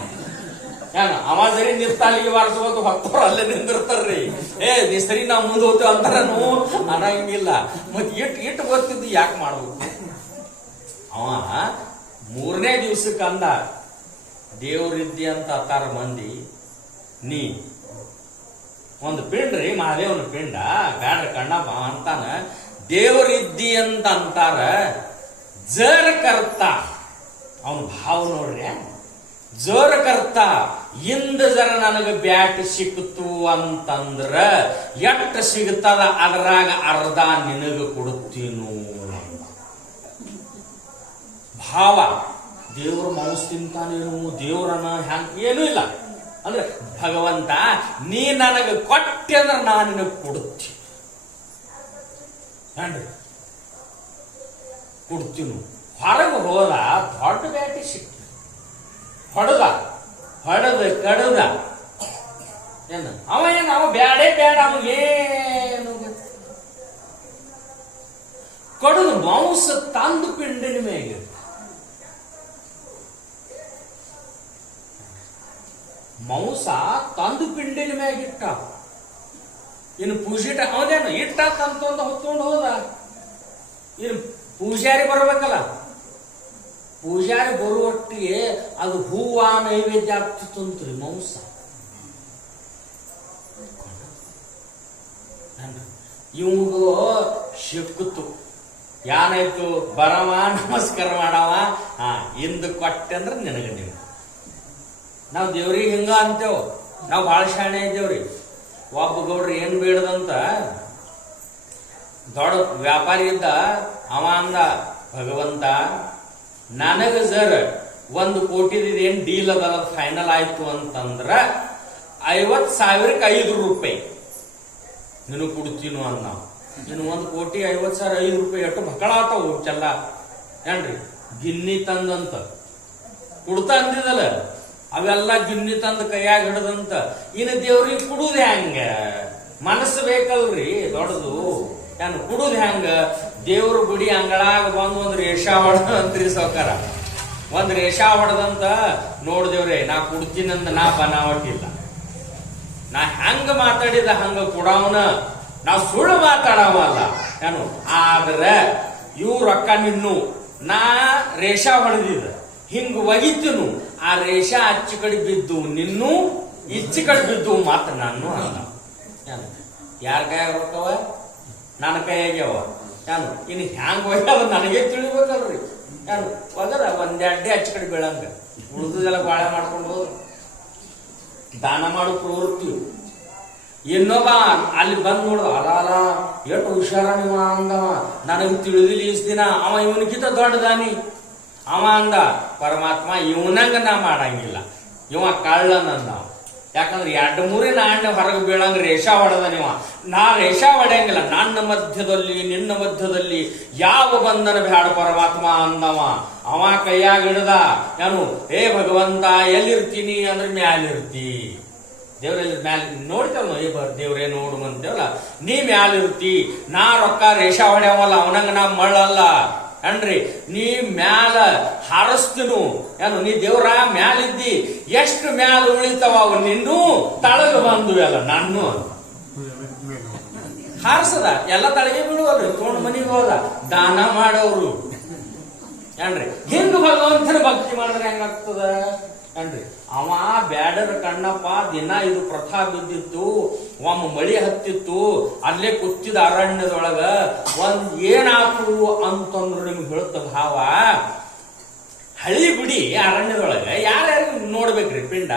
ಅವ ಸರಿ ನಿರ್ತಾಲಿಗೆ ಬಾರಿಸ್ಬೋದು, ಹೊತ್ತವ್ರು ಅಲ್ಲೇ ನಿಂದಿರ್ತಾರ್ರಿ. ನೀ ಸರಿ ನಾವು ಮುಂದೆ ಹೋಗ್ತೇವೆ ಅಂತಾರನು ಅನ್ನಂಗಿಲ್ಲ. ಮತ್ ಇಟ್ಟು ಗೊತ್ತಿದ್ದು ಯಾಕೆ ಮಾಡ್ಬೇಕು. ಅವ 3ನೇ ದಿವ್ಸಕ್ಕೆ ಅಂದ, ದೇವ್ರಿದ್ದಿ ಅಂತ ಅತ್ತಾರ ಮಂದಿ, ನೀ ಒಂದು ಪಿಂಡ್ರಿ ಮಹಾದೇವನ ಪಿಂಡ ಬ್ಯಾಡ್ರಿ ಕಣ್ಣಪ್ಪ ಅಂತಾನ. ದೇವರಿದ್ದಿ ಅಂತ ಅಂತಾರ, ಜರ ಕರ್ತ ಅವನ ಭಾವ ನೋಡ್ರಿ, ಜೋರ ಕರ್ತ ಇಂದ ಜರ ನನಗ ಬ್ಯಾಟ್ ಸಿಕ್ತು ಅಂತಂದ್ರ ಎಟ್ಟ ಸಿಗ್ತದ ಅದರಾಗ ಅರ್ಧ ನಿನಗ ಕೊಡುತ್ತೀನು ಭಾವ. ದೇವ್ರ ಮೌಸ್ ತಿಂತಾನೇನು, ದೇವ್ರನ ಹ್ಯಾಂಗ ಏನೂ ಇಲ್ಲ ಅಂದ್ರೆ, ಭಗವಂತ ನೀ ನನಗ ಕೊಟ್ಟೆ ಅಂದ್ರೆ ನಾನು ನಿನಗೆ ಕೊಡುತ್ತೀನಿ ಕೊಡ್ತೀನು. ಹೊರಗೆ ಹೋದ, ದೊಡ್ಡ ಬ್ಯಾಟಿ ಸಿಕ್ತು, ಹೊಡೆದ ಕಡದ ಏನು ಅವ ಬ್ಯಾಡೇ ಬೇಡ, ಅವನಿಗೇನು ಕಡದು ಮಾಂಸ ತಂದು ಪಿಂಡಿನ ಮೇಲೆ ಮಾಂಸ ತಂದು ಪಿಂಡಿನ ಮ್ಯಾಗಿಟ್ಟ. ಇನ್ನು ಪೂಜೆ ಅವನೇನು ಇಟ್ಟ ತಂತಂದ ಹೊತ್ಕೊಂಡು ಹೋದ. ಇನ್ನು ಪೂಜಾರಿ ಬರ್ಬೇಕಲ್ಲ, ಪೂಜಾರಿ ಬರುವಟ್ಟಿಗೆ ಅದು ಹೂವ ನೈವೇದ್ಯ ಆಗ್ತಿತ್ತಂತ್ರಿ ಮಾಂಸ. ಇವಂಗು ಸಿಕ್ಕಿತು, ಯಾನಾಯ್ತು ಬರವ ನಮಸ್ಕಾರ ಮಾಡವ, ಇಂದು ಕೊಟ್ಟೆ ಅಂದ್ರೆ ನಿನಗ ನೀವು. ನಾವು ದೇವ್ರಿಗೆ ಹಿಂಗ ಅಂತೇವ್, ನಾವು ಭಾಳ ಶಾಣೆ ಇದ್ದೇವ್ರಿ. ಒಬ್ಬ ಗೌಡ್ರಿ ಏನ್ ಬೇಡದಂತ ದೊಡ್ಡ ವ್ಯಾಪಾರಿ ಇದ್ದ, ಅವ ಅಂದ, ಭಗವಂತ ನನಗ ಜರ 1 ಕೋಟಿದ ಏನ್ ಡೀಲ್ ಅದಲ್ಲ ಫೈನಲ್ ಆಯ್ತು ಅಂತಂದ್ರ 50,000ಕ್ಕೆ 5 ರೂಪಾಯಿ ನೀನು ಕೊಡ್ತೀನು ಅನ್ನ. ನೀನು 1 ಕೋಟಿ 50,000 5 ರೂಪಾಯಿ ಎಷ್ಟು ಬಕಳಾತಾವು ಚೆಲ್ಲ ಏನ್ರಿ. ಗಿನ್ನಿ ತಂದಂತ ಕುಡ್ತಾ ಅಂದಿದಲ್ಲ, ಅವೆಲ್ಲ ಗಿನ್ನಿ ತಂದ ಕೈಯಾಗ ಹಿಡದಂತ. ಇನ್ನು ದೇವ್ರಿಗೆ ಕುಡುದ ಹೆಂಗ, ಮನಸ್ಸು ಬೇಕಲ್ರಿ ದೊಡ್ಡದು. ಏನು ಕುಡುದ ಹೆಂಗ, ದೇವ್ರ ಗುಡಿ ಅಂಗಳಾಗ ಬಂದು ಒಂದು ರೇಷಾ ಹೊಡೆದಂತ್ರಿ ಸೌಕಾರ. ಒಂದ್ ರೇಷಾ ಹೊಡೆದಂತ, ನೋಡ್ದೇವ್ರಿ ನಾ ಕುಡ್ತೀನಂದ ನಾ ಬನಾವಟ್ಟಿಲ್ಲ, ನಾ ಹೆಂಗ ಮಾತಾಡಿದ ಹಂಗ ಕೊಡವನ, ನಾ ಸುಳ್ಳು ಮಾತಾಡವಲ್ಲ ಏನು. ಆದ್ರೆ ಇವ್ ರೊಕ್ಕ ನಿನ್ನು ನಾ ರೇಷಾ ಹೊಡೆದಿದ್ದ ಹಿಂಗ ಒಗಿತನು, ಆ ರೇಷಾ ಅಚ್ಚಿ ಕಡೆ ಬಿದ್ದು ನಿನ್ನೂ ಇಚ್ಚಿ ಕಡೆ ಬಿದ್ದು ಮಾತ್ರ ನಾನು ಅಲ್ಲ. ಯಾರ ಕೈಯಾಗ ರೊಕ್ಕವ? ನನ್ನ ಕೈಯಾಗ್ಯಾವ. ಏನು ಇನ್ನು ಹ್ಯಾಂಗ ಒಯ್ಯದ ನನಗೆ ತಿಳಿಬೇಕಲ್ರಿ. ಏನು ಒಗದ ಒಂದೆರಡೇ ಅಚ್ಚಿ ಕಡೆ ಬೀಳಂಗ, ಉಳಿದೆಲ್ಲ ಬಾಳೆ ಮಾಡ್ಕೊಂಡು ಹೋದ್ರು. ದಾನ ಮಾಡೋ ಪ್ರವೃತ್ತಿ. ಇನ್ನೊಬ್ಬ ಅಲ್ಲಿ ಬಂದ್ ನೋಡ್ದ, ಅಲಾಲ ಎಷ್ಟು ಹುಷಾರ ನೀವು ಅಂದವ, ನನಗೆ ತಿಳಿದಿಲ್ಲ ಇಸ್ ದಿನ. ಅವ ಇವನಿಗಿಂತ ದೊಡ್ಡ ದಾನಿ. ಅವ ಅಂದ, ಪರಮಾತ್ಮ ಇವನಂಗ ನಾ ಮಾಡಂಗಿಲ್ಲ, ಇವ ಕಳ್ಳನಂದ. ಯಾಕಂದ್ರೆ 2-3 ನಾಣ್ಯ ಹೊರಗೆ ಬೀಳಂಗ ರೇಷಾ ಹೊಡೆದ ನೀವ. ನಾ ರೇಷಾ ಹೊಡೆಯಂಗಿಲ್ಲ. ನನ್ನ ಮಧ್ಯದಲ್ಲಿ ನಿನ್ನ ಮಧ್ಯದಲ್ಲಿ ಯಾವ ಬಂಧನ ಬ್ಯಾಡ ಪರಮಾತ್ಮ ಅಂದವ. ಅವ ಕೈಯಾಗ ಹಿಡ್ದ, ಏನು ಏ ಭಗವಂತ ಎಲ್ಲಿರ್ತೀನಿ ಅಂದ್ರೆ ಮ್ಯಾಲಿರ್ತಿ. ದೇವ್ರಲ್ಲಿ ಮ್ಯಾಲ ನೋಡ್ತೇವ, ದೇವ್ರೇ ನೋಡು ಅಂತೇವಲ್ಲ, ನೀ ಮ್ಯಾಲಿರ್ತಿ. ನಾ ರೊಕ್ಕ ರೇಷಾ ಹೊಡ್ಯಾವಲ್ಲ, ಅವನಂಗ ನಾ ಮಳ್ಳಲ್ಲ ಅನ್ರಿ. ನೀ ಮ್ಯಾಲ ಹಾರಸ್ತೀನು. ಏನು ನೀ ದೇವ್ರ ಮ್ಯಾಲಿದ್ದಿ, ಎಷ್ಟು ಮ್ಯಾಲ ಉಳಿತಾವ ಅವು ನಿನ್ನೂ ತಳಗ ಬಂದು ಎಲ್ಲ ನಾನು ಹಾರಿಸದ ಎಲ್ಲ ತಳಗೆ ಬಿಡುವಲ್ರಿ. ತೊಗೊಂಡು ಮನಿಗೆ ಹೋದ, ದಾನ ಮಾಡೋರು ಏನ್ರಿ. ಹಿಂಗ ಭಗವಂತನ ಭಕ್ತಿ ಮಾಡಿದ್ರೆ ಹೆಂಗಾಗ್ತದ ಅನ್ರಿ. ಅವ ಬ್ಯಾಡರ ಕಣ್ಣಪ್ಪ ದಿನ ಇದು ಪ್ರಥಾ ಬಿದ್ದಿತ್ತು. ಒಮ್ಮ ಮಳಿ ಹತ್ತಿತ್ತು, ಅಲ್ಲೇ ಕೂತಿದ ಅರಣ್ಯದೊಳಗ. ಏನಾತು ಅಂತಂದ್ರು ನಿಮ್ಗೆ ಹೇಳುತ್ತ ಭಾವ, ಹಳಿ ಬಿಡಿ ಅರಣ್ಯದೊಳಗ ಯಾರ್ಯಾರು ನೋಡ್ಬೇಕ್ರಿ ಪಿಂಡ.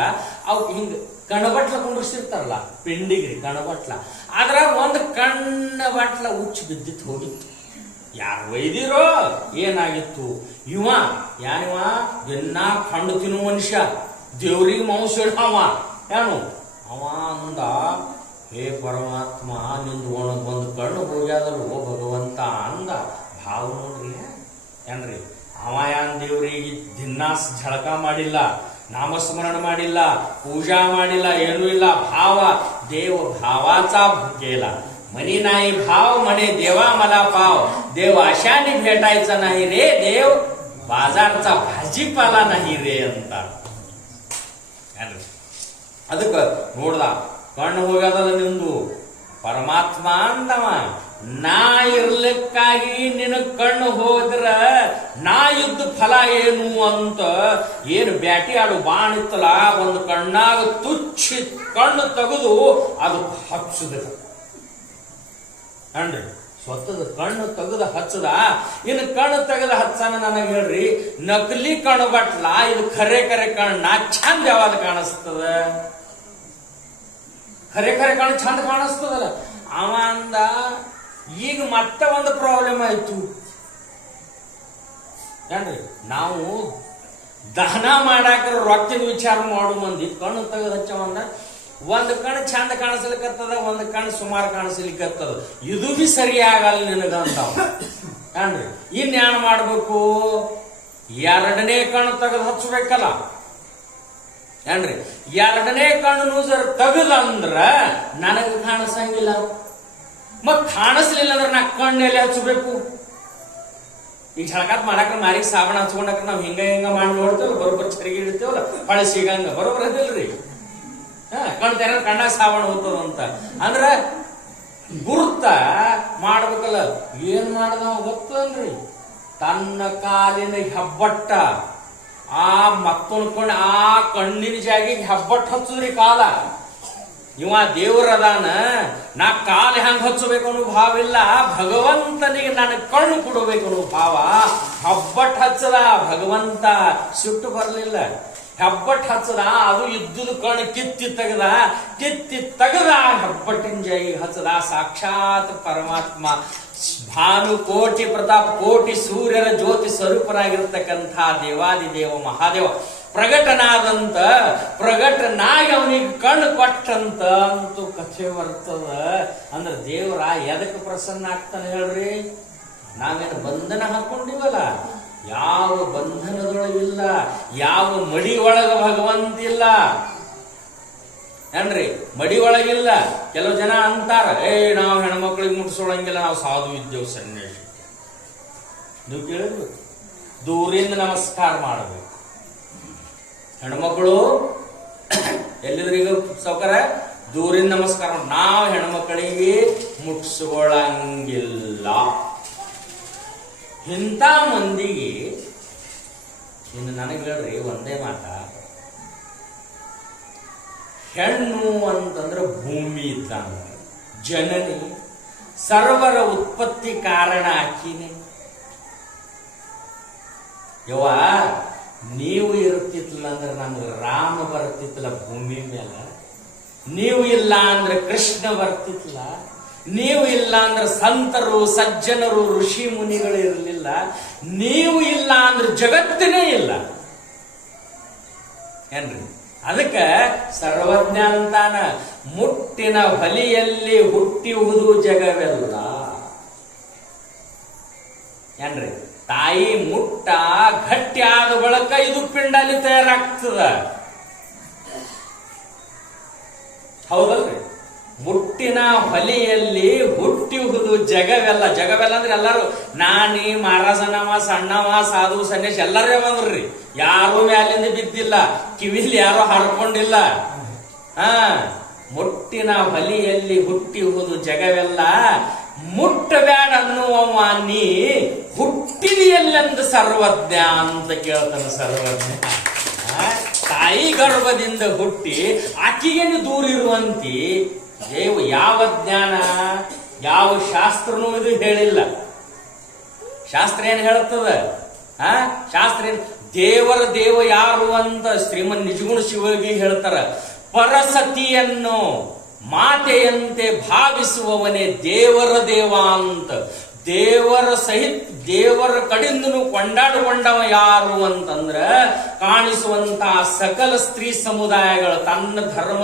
ಅವ್ ಹಿಂಗ ಕಣಬಟ್ಲ ಕುಂಡಿಸಿರ್ತಾರಲ್ಲ ಪಿಂಡಿಗ್ರಿ ಕಣಬಟ್ಲ, ಅದ್ರ ಒಂದು ಕಣ್ಣ ಬಟ್ಲ ಉಚ್ಚ ಬಿದ್ದಿತ್ತು ಹೋಗಿತ್ತು. ಯಾರು ಒಯ್ದಿರೋ ಏನಾಗಿತ್ತು? ಇವ ಯಾನಿವ ದಿನ ಕಂಡು ತಿನ್ನು ಮನುಷ್ಯ, ದೇವ್ರಿಗೆ ಮಾಂಸ ಇಡವ. ಏನು ಅವ ಅಂದ, ಹೇ ಪರಮಾತ್ಮ ನಿಂದು ಒಂದು ಕಣ್ಣು ಹೋಗ್ಯಾದಲ್ವೋ ಭಗವಂತ ಅಂದ. ಭಾವ ನೋಡ್ರಿ ಏನ್ರಿ. ಅವ ಯಾನ್ ದೇವ್ರಿಗೆ ದಿನಾಸ್ ಝಳಕ ಮಾಡಿಲ್ಲ, ನಾಮಸ್ಮರಣ ಮಾಡಿಲ್ಲ, ಪೂಜಾ ಮಾಡಿಲ್ಲ, ಏನೂ ಇಲ್ಲ. ಭಾವ देव भावाचा भुकेला मनी नाही भाव म्हणे देवा मला पाव. देव अशाने भेटायचा नाही रे देव, बाजारचा भाजीपाला नाही रे ಅಂತ. ಅದಕ್ಕೆ ನೋಡ್ದ, ಕಣ್ಣು ಹೋಗ್ಯದಲ್ಲ ನಿಂದು. ಪರಮಾತ್ಮ ಅಂದವ, ನಾ ಇರ್ಲಿಕ್ಕಾಗಿ ನಿನ್ನ ಕಣ್ಣು ಹೋದ್ರ ನಾ ಇದ್ದ ಫಲ ಏನು ಅಂತ. ಏನು ಬ್ಯಾಟಿ ಆಡು ಬಾಣ ಇತ್ತಲ್ಲ, ಒಂದು ಕಣ್ಣಾಗ ತುಚ್ಚಿ ಕಣ್ಣು ತೆಗೆದು ಅದು ಹಚ್ಚದ ಅನ್ರಿ. ಸ್ವತದ ಕಣ್ಣು ತೆಗೆದ ಹಚ್ಚದ. ಇನ್ನು ಕಣ್ಣು ತೆಗೆದ ಹಚ್ಚನ ನನಗೆ ಹೇಳ್ರಿ, ನಕಲಿ ಕಣ್ಣು ಬಟ್ಲ ಇದು ಖರೆ ಖರೆ ಕಣ್ಣು ನಾ ಚಂದ ಯಾವಾಗ ಕಾಣಿಸ್ತದ? ಖರೆ ಖರೆ ಕಣ್ಣು ಚಂದ ಕಾಣಿಸ್ತದಲ್ಲ. ಅವ ಅಂದ, ಈಗ ಮತ್ತೆ ಒಂದು ಪ್ರಾಬ್ಲಮ್ ಆಯ್ತು ಏನ್ರಿ. ನಾವು ದಹನ ಮಾಡಾಕ ರೊಕ್ಕದ ವಿಚಾರ ಮಾಡು ಮಂದಿ ಕಣ್ಣು ತೆಗೆದು ಹಚ್ಚವಂದ. ಒಂದು ಕಣ್ಣು ಚಂದ ಕಾಣಿಸ್ಲಿಕ್ಕತ್ತದ, ಒಂದು ಕಣ್ಣು ಸುಮಾರು ಕಾಣಿಸ್ಲಿಕ್ಕತ್ತದ. ಇದು ಬಿ ಸರಿ ಆಗಲ್ಲ ನಿನಗಂತಾವ ಏನ್ರಿ. ಇನ್ಯಾನ್ ಮಾಡ್ಬೇಕು? ಎರಡನೇ ಕಣ್ಣು ತೆಗೆದು ಹಚ್ಚಬೇಕಲ್ಲ ಏನ್ರಿ. ಎರಡನೇ ಕಣ್ಣು ಜರ ತೆಗದಂದ್ರ ನನಗ ಕಾಣಿಸಂಗಿಲ್ಲ. ಮತ್ ಕಾಣಿಸ್ಲಿಲ್ಲ ಅಂದ್ರೆ ನಾ ಕಣ್ಣೆಲ್ಲಿ ಹಚ್ಚಬೇಕು? ಈಗ ಝಳಕಾತ್ ಮಾಡಾಕ ಮಾರಿಗೆ ಸಾಬಣ ಹಚ್ಕೊಂಡಾಕ ನಾವ್ ಹಿಂಗ ಹಿಂಗ ಮಾಡಿ ನೋಡ್ತೇವಲ್ಲ, ಬರೋಬ್ಬರ್ ಚರಿಗೆ ಇಡ್ತೇವಲ್ಲ ಹೊಳೆ ಸಿಗಂಗ, ಬರೋಬ್ಬರ ಅದಿಲ್ರಿ. ಕಣ್ ತೆರ ಕಣ್ಣಾಗ ಸಾಬಣ ಹೋಗ್ತದ ಅಂತ ಅಂದ್ರ ಗುರುತ ಮಾಡ್ಬೇಕಲ್ಲ. ಏನ್ ಮಾಡ್ದವ ಗೊತ್ತನ್ರಿ, ತನ್ನ ಕಾಲಿನ ಹೆಬ್ಬಟ್ಟ ಆ ಮತ್ತೊಂದ್ಕೊಂಡು ಆ ಕಣ್ಣಿನ ಜಾಗಿಗೆ ಹೆಬ್ಬಟ್ಟು ಹಚ್ಚದ್ರಿ ಕಾಲ. ಇವ ದೇವ್ರದಾನ, ನಾ ಕಾಲ ಹೆಂಗ್ ಹಚ್ಚಬೇಕು ಅನ್ನೋ ಭಾವ ಇಲ್ಲ, ಭಗವಂತನಿಗೆ ನಾನು ಕಣ್ಣು ಕೊಡಬೇಕು ಅನ್ನೋ ಭಾವ. ಹೆಬ್ಬಟ್ಟು ಹಚ್ಚದ ಭಗವಂತ, ಸಿಟ್ಟು ಬರ್ಲಿಲ್ಲ. ಹೆಬ್ಬಟ್ಟು ಹಚ್ಚದ, ಅದು ಇದ್ದುದು ಕಣ್ಣು ಕಿತ್ತಿ ತೆಗದ ಹೆಬ್ಬಟ್ಟಿನ ಜಾಗಿ ಹಚ್ಚದ. ಸಾಕ್ಷಾತ್ ಪರಮಾತ್ಮ ಭಾನು ಕೋಟಿ ಪ್ರತಾಪ್ ಕೋಟಿ ಸೂರ್ಯರ ಜ್ಯೋತಿ ಸ್ವರೂಪನಾಗಿರ್ತಕ್ಕಂಥ ದೇವಾದಿದೇವ ಮಹಾದೇವ ಪ್ರಗಟನಾದಂತ, ಪ್ರಗಟನಾಗಿ ಅವನಿಗೆ ಕಣ್ಣು ಕೊಟ್ಟಂತ ಅಂತೂ ಕಥೆ ಬರ್ತದ. ಅಂದ್ರೆ ದೇವರ ಎದಕ್ಕೆ ಪ್ರಸನ್ನ ಆಗ್ತಾನೆ ಹೇಳ್ರಿ? ನಾವೇನು ಬಂಧನ ಹಾಕೊಂಡಿವಲ್ಲ, ಯಾವ ಬಂಧನದೊಳಗಿಲ್ಲ, ಯಾವ ಮಡಿ ಒಳಗ ಭಗವಂತಿಲ್ಲ ಏನ್ರಿ. ಮಡಿ ಒಳಗಿಲ್ಲ. ಕೆಲವು ಜನ ಅಂತಾರ, ನಾವು ಹೆಣ್ಮಕ್ಳಿಗೆ ಮುಟ್ಸೋಳಂಗಿಲ್ಲ, ನಾವು ಸಾಧು ಇದ್ದೇವು ಸನ್ಯಾಸಿ. ನೀವು ಕೇಳಿದ್ರು, ದೂರಿಂದ ನಮಸ್ಕಾರ ಮಾಡಬೇಕು. ಹೆಣ್ಮಕ್ಳು ಎಲ್ಲಿದ್ರು ಈಗ ಸೌಕರ ದೂರಿಂದ ನಮಸ್ಕಾರ. ನಾವು ಹೆಣ್ಮಕ್ಳಿಗೆ ಮುಟ್ಸ್ಕೊಳಂಗಿಲ್ಲ. ಇಂಥ ಮಂದಿಗೆ ಇನ್ನು ನನಗೆ ಹೇಳ್ರಿ ಒಂದೇ ಮಾತ, ಹೆಣ್ಣು ಅಂತಂದ್ರೆ ಭೂಮಿ ಇದ್ದಂಗ, ಜನನಿ, ಸರ್ವರ ಉತ್ಪತ್ತಿ ಕಾರಣ ಆಕಿನೇ. ಯವ್ವ ನೀವು ಇರ್ತಿತ್ತಲ್ಲ ಅಂದ್ರೆ ನಮ್ಗೆ ರಾಮ ಬರ್ತಿತ್ತಲ್ಲ ಭೂಮಿ ಮೇಲೆ, ನೀವು ಇಲ್ಲ ಅಂದ್ರೆ ಕೃಷ್ಣ ಬರ್ತಿತ್ತಲ್ಲ, ನೀವು ಇಲ್ಲ ಅಂದ್ರೆ ಸಂತರು ಸಜ್ಜನರು ಋಷಿ ಮುನಿಗಳು ಇರಲಿಲ್ಲ, ನೀವು ಇಲ್ಲ ಅಂದ್ರೆ ಜಗತ್ತಿನೇ ಇಲ್ಲ ಏನ್ರಿ. ಅದಕ್ಕೆ ಸರ್ವಜ್ಞ ಅಂತಾನ, ಮುಟ್ಟಿನ ಬಲಿಯಲ್ಲಿ ಹುಟ್ಟಿಯುವುದು ಜಗವೆಲ್ಲ ಏನ್ರಿ. ತಾಯಿ ಮುಟ್ಟ ಗಟ್ಟಿ ಆದ ಬಳಿಕ ಇದು ಪಿಂಡಲ್ಲಿ ತಯಾರಾಗ್ತದ, ಹೌದಲ್ರಿ. ಮುಟ್ಟಿನ ಹೊಲಿಯಲ್ಲಿ ಹುಟ್ಟಿಯುವುದು ಜಗವೆಲ್ಲ. ಜಗವೆಲ್ಲ ಅಂದ್ರೆ ಎಲ್ಲಾರು ನಾನಿ ಮಹಾರಾಜನವ ಸಣ್ಣವ ಸಾಧು ಸನ್ಯಾಸ ಎಲ್ಲರೇ ಬಂದ್ರಿ, ಯಾರು ಮ್ಯಾಲಿಂದ ಬಿದ್ದಿಲ್ಲ, ಕಿವಿಲಿ ಯಾರು ಹರ್ಕೊಂಡಿಲ್ಲ. ಮುಟ್ಟಿನ ಹೊಲಿಯಲ್ಲಿ ಹುಟ್ಟಿಯುವುದು ಜಗವೆಲ್ಲ, ಮುಟ್ಟಬೇಡ ಅನ್ನುವ ನೀ ಹುಟ್ಟಿದೆಯಲ್ಲೆಂದು ಸರ್ವಜ್ಞ ಅಂತ ಕೇಳ್ತಾನ. ಸರ್ವಜ್ಞ ತಾಯಿ ಗರ್ಭದಿಂದ ಹುಟ್ಟಿ ಆಕಿಗೇನು ದೂರ ಇರುವಂತಿ ಯಾವ ಜ್ಞಾನ ಯಾವ ಶಾಸ್ತ್ರನೂ ಇದು ಹೇಳಿಲ್ಲ. ಶಾಸ್ತ್ರ ಏನ್ ಹೇಳ್ತದ? ಶಾಸ್ತ್ರ ಏನ್? ದೇವರ ದೇವ ಯಾರು ಅಂತ ಶ್ರೀಮನ್ ನಿಜಗುಣ ಶಿವಗಿ ಹೇಳ್ತಾರ. ಪರಸತಿಯನ್ನು ಮಾತೆಯಂತೆ ಭಾವಿಸುವವನೇ ದೇವರ ದೇವ ಅಂತ. ದೇವರ ಸಹಿತ ದೇವರ ಕಡೆಯಿಂದನು ಕೊಂಡಾಡಿಕೊಂಡವ ಯಾರು ಅಂತಂದ್ರ ಕಾಣಿಸುವಂತಹ ಸಕಲ ಸ್ತ್ರೀ ಸಮುದಾಯಗಳು ತನ್ನ ಧರ್ಮ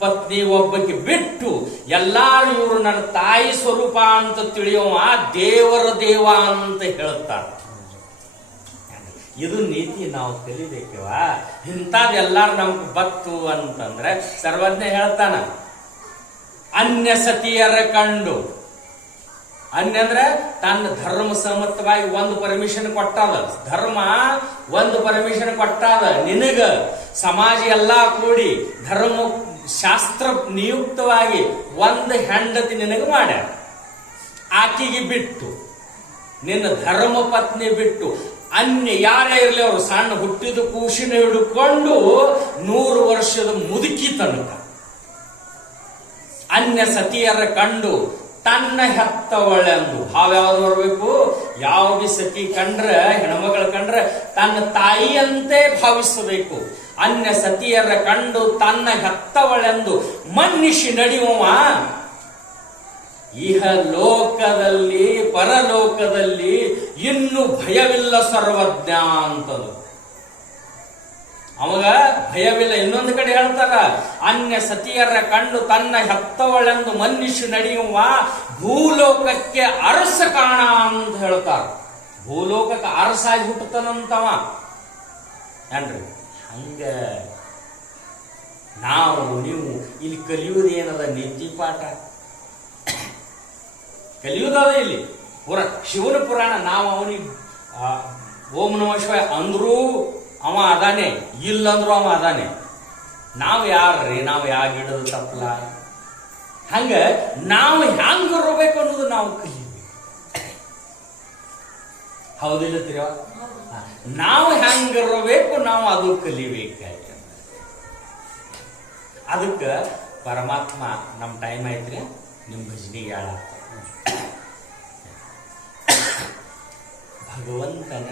ಪತ್ನಿ ಒಬ್ಬಕ್ಕೆ ಬಿಟ್ಟು ಎಲ್ಲಾರು ಇವರು ನನ್ನ ತಾಯಿ ಸ್ವರೂಪ ಅಂತ ತಿಳಿಯುವ ದೇವರ ದೇವ ಅಂತ ಹೇಳ್ತಾರ. ಇದು ನೀತಿ ನಾವು ಕಲಿಬೇಕವ. ಇಂಥದ್ದೆಲ್ಲಾರು ನಮ್ಗೆ ಬತ್ತು ಅಂತಂದ್ರೆ ಸರ್ವಜ್ಞ ಹೇಳ್ತಾನ, ಅನ್ಯ ಸತಿಯರ ಕಂಡು. ಅನ್ಯ ಅಂದ್ರೆ ತನ್ನ ಧರ್ಮ ಸಮ್ಮತವಾಗಿ ಒಂದು ಪರ್ಮಿಷನ್ ಕೊಟ್ಟಾದ, ಧರ್ಮ ಒಂದು ಪರ್ಮಿಷನ್ ಕೊಟ್ಟಾದ ನಿನಗ. ಸಮಾಜ ಎಲ್ಲಾ ಕೂಡಿ ಧರ್ಮ ಶಾಸ್ತ್ರ ನಿಯುಕ್ತವಾಗಿ ಒಂದು ಹೆಂಡತಿ ನಿನಗೆ ಮಾಡ್ಯಾರ. ಆಕಿಗೆ ಬಿಟ್ಟು ನಿನ್ನ ಧರ್ಮ ಪತ್ನಿ ಬಿಟ್ಟು ಅನ್ಯ ಯಾರೇ ಇರಲಿ ಅವರು ಸಣ್ಣ ಹುಟ್ಟಿದ ಕೂಸಿನ ಹಿಡ್ಕೊಂಡು 100 ವರ್ಷದ ಮುದುಕಿ ತನಕ ಅನ್ಯ ಸತಿಯರ ಕಂಡು ತನ್ನ ಹೆತ್ತವಳೆಂದು ಭಾವ ಯಾವ್ದು ಬರಬೇಕು? ಯಾವ ಬಿ ಸತಿ ಕಂಡ್ರೆ ಹೆಣ್ಮಗಳ ಕಂಡ್ರೆ ತನ್ನ ತಾಯಿಯಂತೆ ಭಾವಿಸಬೇಕು. ಅನ್ಯ ಸತಿಯರ ಕಂಡು ತನ್ನ ಹೆತ್ತವಳೆಂದು ಮನ್ನಿಸಿ ನಡೆಯುವ ಇಹ ಲೋಕದಲ್ಲಿ ಪರಲೋಕದಲ್ಲಿ ಇನ್ನು ಭಯವಿಲ್ಲ ಸರ್ವಜ್ಞ ಅಂತದು. ಅವಾಗ ಭಯವಿಲ್ಲ. ಇನ್ನೊಂದು ಕಡೆ ಹೇಳ್ತಾರ, ಅನ್ಯ ಸತಿಯರ ಕಂಡು ತನ್ನ ಹೆತ್ತವಳೆಂದು ಮನ್ನಿಸಿ ನಡೆಯುವ ಭೂಲೋಕಕ್ಕೆ ಅರಸ ಕಾಣ ಅಂತ ಹೇಳ್ತಾರ. ಭೂಲೋಕಕ್ಕೆ ಅರಸಾಗಿ ಹುಟ್ಟುತ್ತಾನಂತವ ಏನ್ರಿ. ಹಂಗ ನಾವು ನೀವು ಇಲ್ಲಿ ಕಲಿಯುವುದೇನದ? ನೀತಿ ಪಾಠ ಕಲಿಯುವುದದ ಇಲ್ಲಿ ಶಿವನ ಪುರಾಣ. ನಾವು ಅವನಿಗೆ ಓಂ ನಮಃ ಶಿವಾಯ ಅಂದ್ರೂ ಅವ ಅದಾನೆ, ಇಲ್ಲಂದ್ರು ಅವ ಅದಾನೆ. ನಾವು ಯಾರ್ರಿ? ನಾವು ಯಾವ ಗಿಡದ ತಪ್ಪಲ? ಹಂಗ ನಾವು ಹೆಂಗಿರ್ಬೇಕು ಅನ್ನೋದು ನಾವು ಕಲಿಬೇಕು. ಹೌದಿಲ್ಲ ತಿರುವ? ನಾವು ಹೆಂಗಿರ್ಬೇಕು ನಾವು ಅದು ಕಲಿಬೇಕಾಗಿ. ಅದಕ್ಕೆ ಪರಮಾತ್ಮ ನಮ್ಮ ಟೈಮ್ ಐತ್ರಿ, ನಿಮ್ ಭಜನಿಗೆ ಹೇಳ ಭಗವಂತನ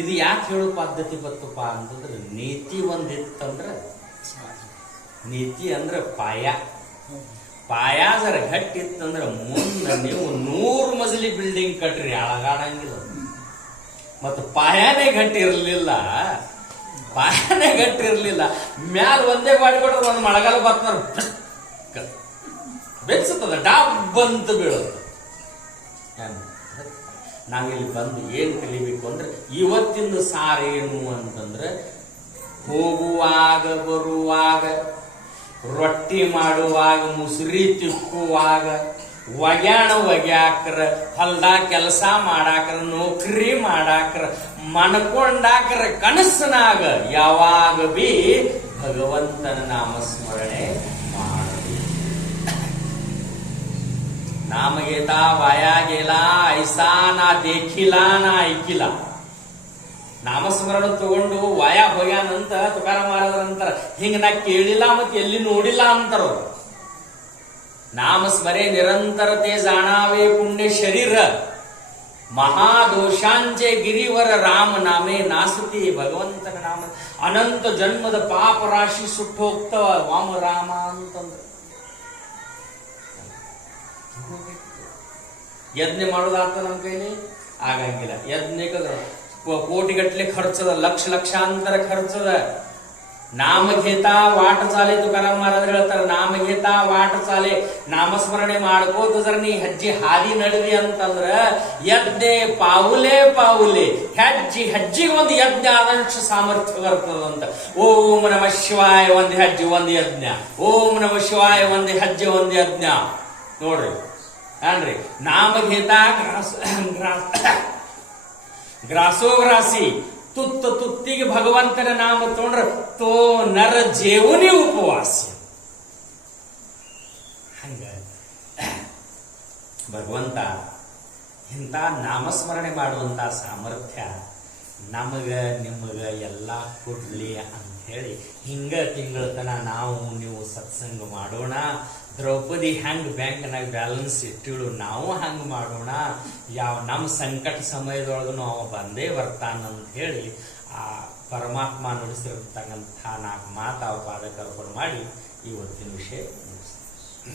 ಇದು ಯಾಕೆ ಹೇಳೋ ಪದ್ಧತಿ ಬತ್ತಪ್ಪ ಅಂತಂದ್ರೆ, ನೀತಿ ಒಂದಿತ್ತಂದ್ರ, ನೀತಿ ಅಂದ್ರೆ ಪಾಯ ಜರ ಗಟ್ಟಿ ಇತ್ತಂದ್ರೆ ಮುಂದೆ ನೀವು 100 ಮಜಲಿ ಬಿಲ್ಡಿಂಗ್ ಕಟ್ರಿ, ಅಳಗಾಡಂಗಿಲ್ಲ. ಮತ್ತು ಪಾಯನೇ ಗಟ್ಟಿ ಇರಲಿಲ್ಲ, ಮ್ಯಾಲ ಒಂದೇ ಬಾಡಿ ಕೊಟ್ರೆ ಒಂದು ಮಳೆಗಾಲ ಬರ್ತಾರ ಬೆಚ್ಚತದ, ಡಾಬ್ ಅಂತ ಬೀಳೋದು. ನಾವಿಲ್ಲಿ ಬಂದು ಏನ್ ಕಲಿಬೇಕು ಅಂದ್ರೆ, ಇವತ್ತಿಂದು ಸಾರೇನು ಅಂತಂದ್ರೆ, ಹೋಗುವಾಗ ಬರುವಾಗ ರೊಟ್ಟಿ ಮಾಡುವಾಗ ಮುಸುರಿ ತಿಕ್ಕುವಾಗ ಒಗ್ಯಾಕ್ರ ಹೊಲ್ದಾಗ ಕೆಲಸ ಮಾಡಾಕ್ರ ನೌಕರಿ ಮಾಡಾಕ್ರ ಮನ್ಕೊಂಡಾಕ್ರ ಕನಸನಾಗ ಯಾವಾಗ ಬಿ ಭಗವಂತನ ನಾಮಸ್ಮರಣೆ ಮಾಡಬೇಕು. नाम घेता वाया गेला ऐसा ನಾ देखिला ನಾ ऐकिला. ನಾಮಸ್ಮರಣ ತಗೊಂಡು ವಾಯ ಹೋಗ್ಯಾನಂತ ತುಕಾರಾಮ್ ಮಹಾರಾಜರಂತಾರ. ಹಿಂಗ ನಾ ಕೇಳಿಲ್ಲ ಮತ್ತೆ ಎಲ್ಲಿ ನೋಡಿಲ್ಲ ಅಂತಾರ. नामस्मरे निरंतरते जाणावे पुण्य शरीर महादोषांचे गिरीवर राम नामे नासती. ಭಗವಂತನ ನಾಮ ಅನಂತ ಜನ್ಮದ ಪಾಪ ರಾಶಿ ಸುಟ್ಟು ಹೋಗ್ತವ ವಾಮ ರಾಮ ಅಂತಂದ್ರೆ. ಯಜ್ಞ ಮಾಡೋದಾತ ನಮ್ಮ ಕೈಲಿ ಆಗಂಗಿಲ್ಲ. ಯಜ್ಞಕ್ಕೆ ಕೋಟಿಗಟ್ಟಲೆ ಖರ್ಚದ, ಲಕ್ಷಾಂತರ ಖರ್ಚದ. ನಾಮ घेता वाट चाले तुकाराम महाराज ಹೇಳ್ತಾರೆ. ನಾಮ घेता वाट चाले, ನಾಮಸ್ಮರಣೆ ಮಾಡ್ಕೋತ ಜರ ನೀ ಹೆಜ್ಜೆ ಹಾದಿ ನಡೆದಿ ಅಂತಂದ್ರ ಯಜ್ಞೆ ಪಾವುಲೆ ಪಾವುಲೆ, ಹೆಜ್ಜಿಗೆ ಒಂದು ಯಜ್ಞ ಆದಷ್ಟು ಸಾಮರ್ಥ್ಯ ಬರ್ತದಂತ. ಓಂ ನಮ ಶಿವಾಯ ಒಂದು ಹೆಜ್ಜೆ ಒಂದು ಯಜ್ಞ, ಓಂ ನಮ ಶಿವಾಯ ಒಂದು ಹೆಜ್ಜೆ ಒಂದು ಯಜ್ಞ. ನೋಡ್ರಿ ಅನ್ರಿ, ನಾಮ घेता ಗ್ರಾಸೋಗ್ರಾಸಿ, ತುತ್ತಿಗೆ ಭಗವಂತನ ನಾಮ ತಗೊಂಡ್ರ ತೋ ನರ ಜೇವನಿ ಉಪವಾಸ. ಹಂಗ ಭಗವಂತ ಇಂಥ ನಾಮಸ್ಮರಣೆ ಮಾಡುವಂತ ಸಾಮರ್ಥ್ಯ ನಮಗ ನಿಮಗ ಎಲ್ಲ ಕೊಡ್ಲಿ ಅಂತ ಹೇಳಿ ಹಿಂಗ ತಿಂಗಳ ತನ ನಾವು ನೀವು ಸತ್ಸಂಗ ಮಾಡೋಣ. ದ್ರೌಪದಿ ಹೆಂಗ್ ಬ್ಯಾಂಕ್ನಾಗ ಬ್ಯಾಲೆನ್ಸ್ ಇಟ್ಟಿಳು, ನಾವು ಹಂಗ ಮಾಡೋಣ. ನಮ್ಮ ಸಂಕಟ ಸಮಯದೊಳಗೂ ಅವ ಬಂದೇ ಬರ್ತಾನಂತ ಹೇಳಿ ಆ ಪರಮಾತ್ಮ ನುಡಿಸಿರ್ತಕ್ಕಂಥ 4 ಮಾತು ಅವ ಪಾದ ಕರ್ಕೊಂಡು ಮಾಡಿ ಇವತ್ತಿನ ವಿಷಯ ಮುಗಿಸ್ತೀವಿ.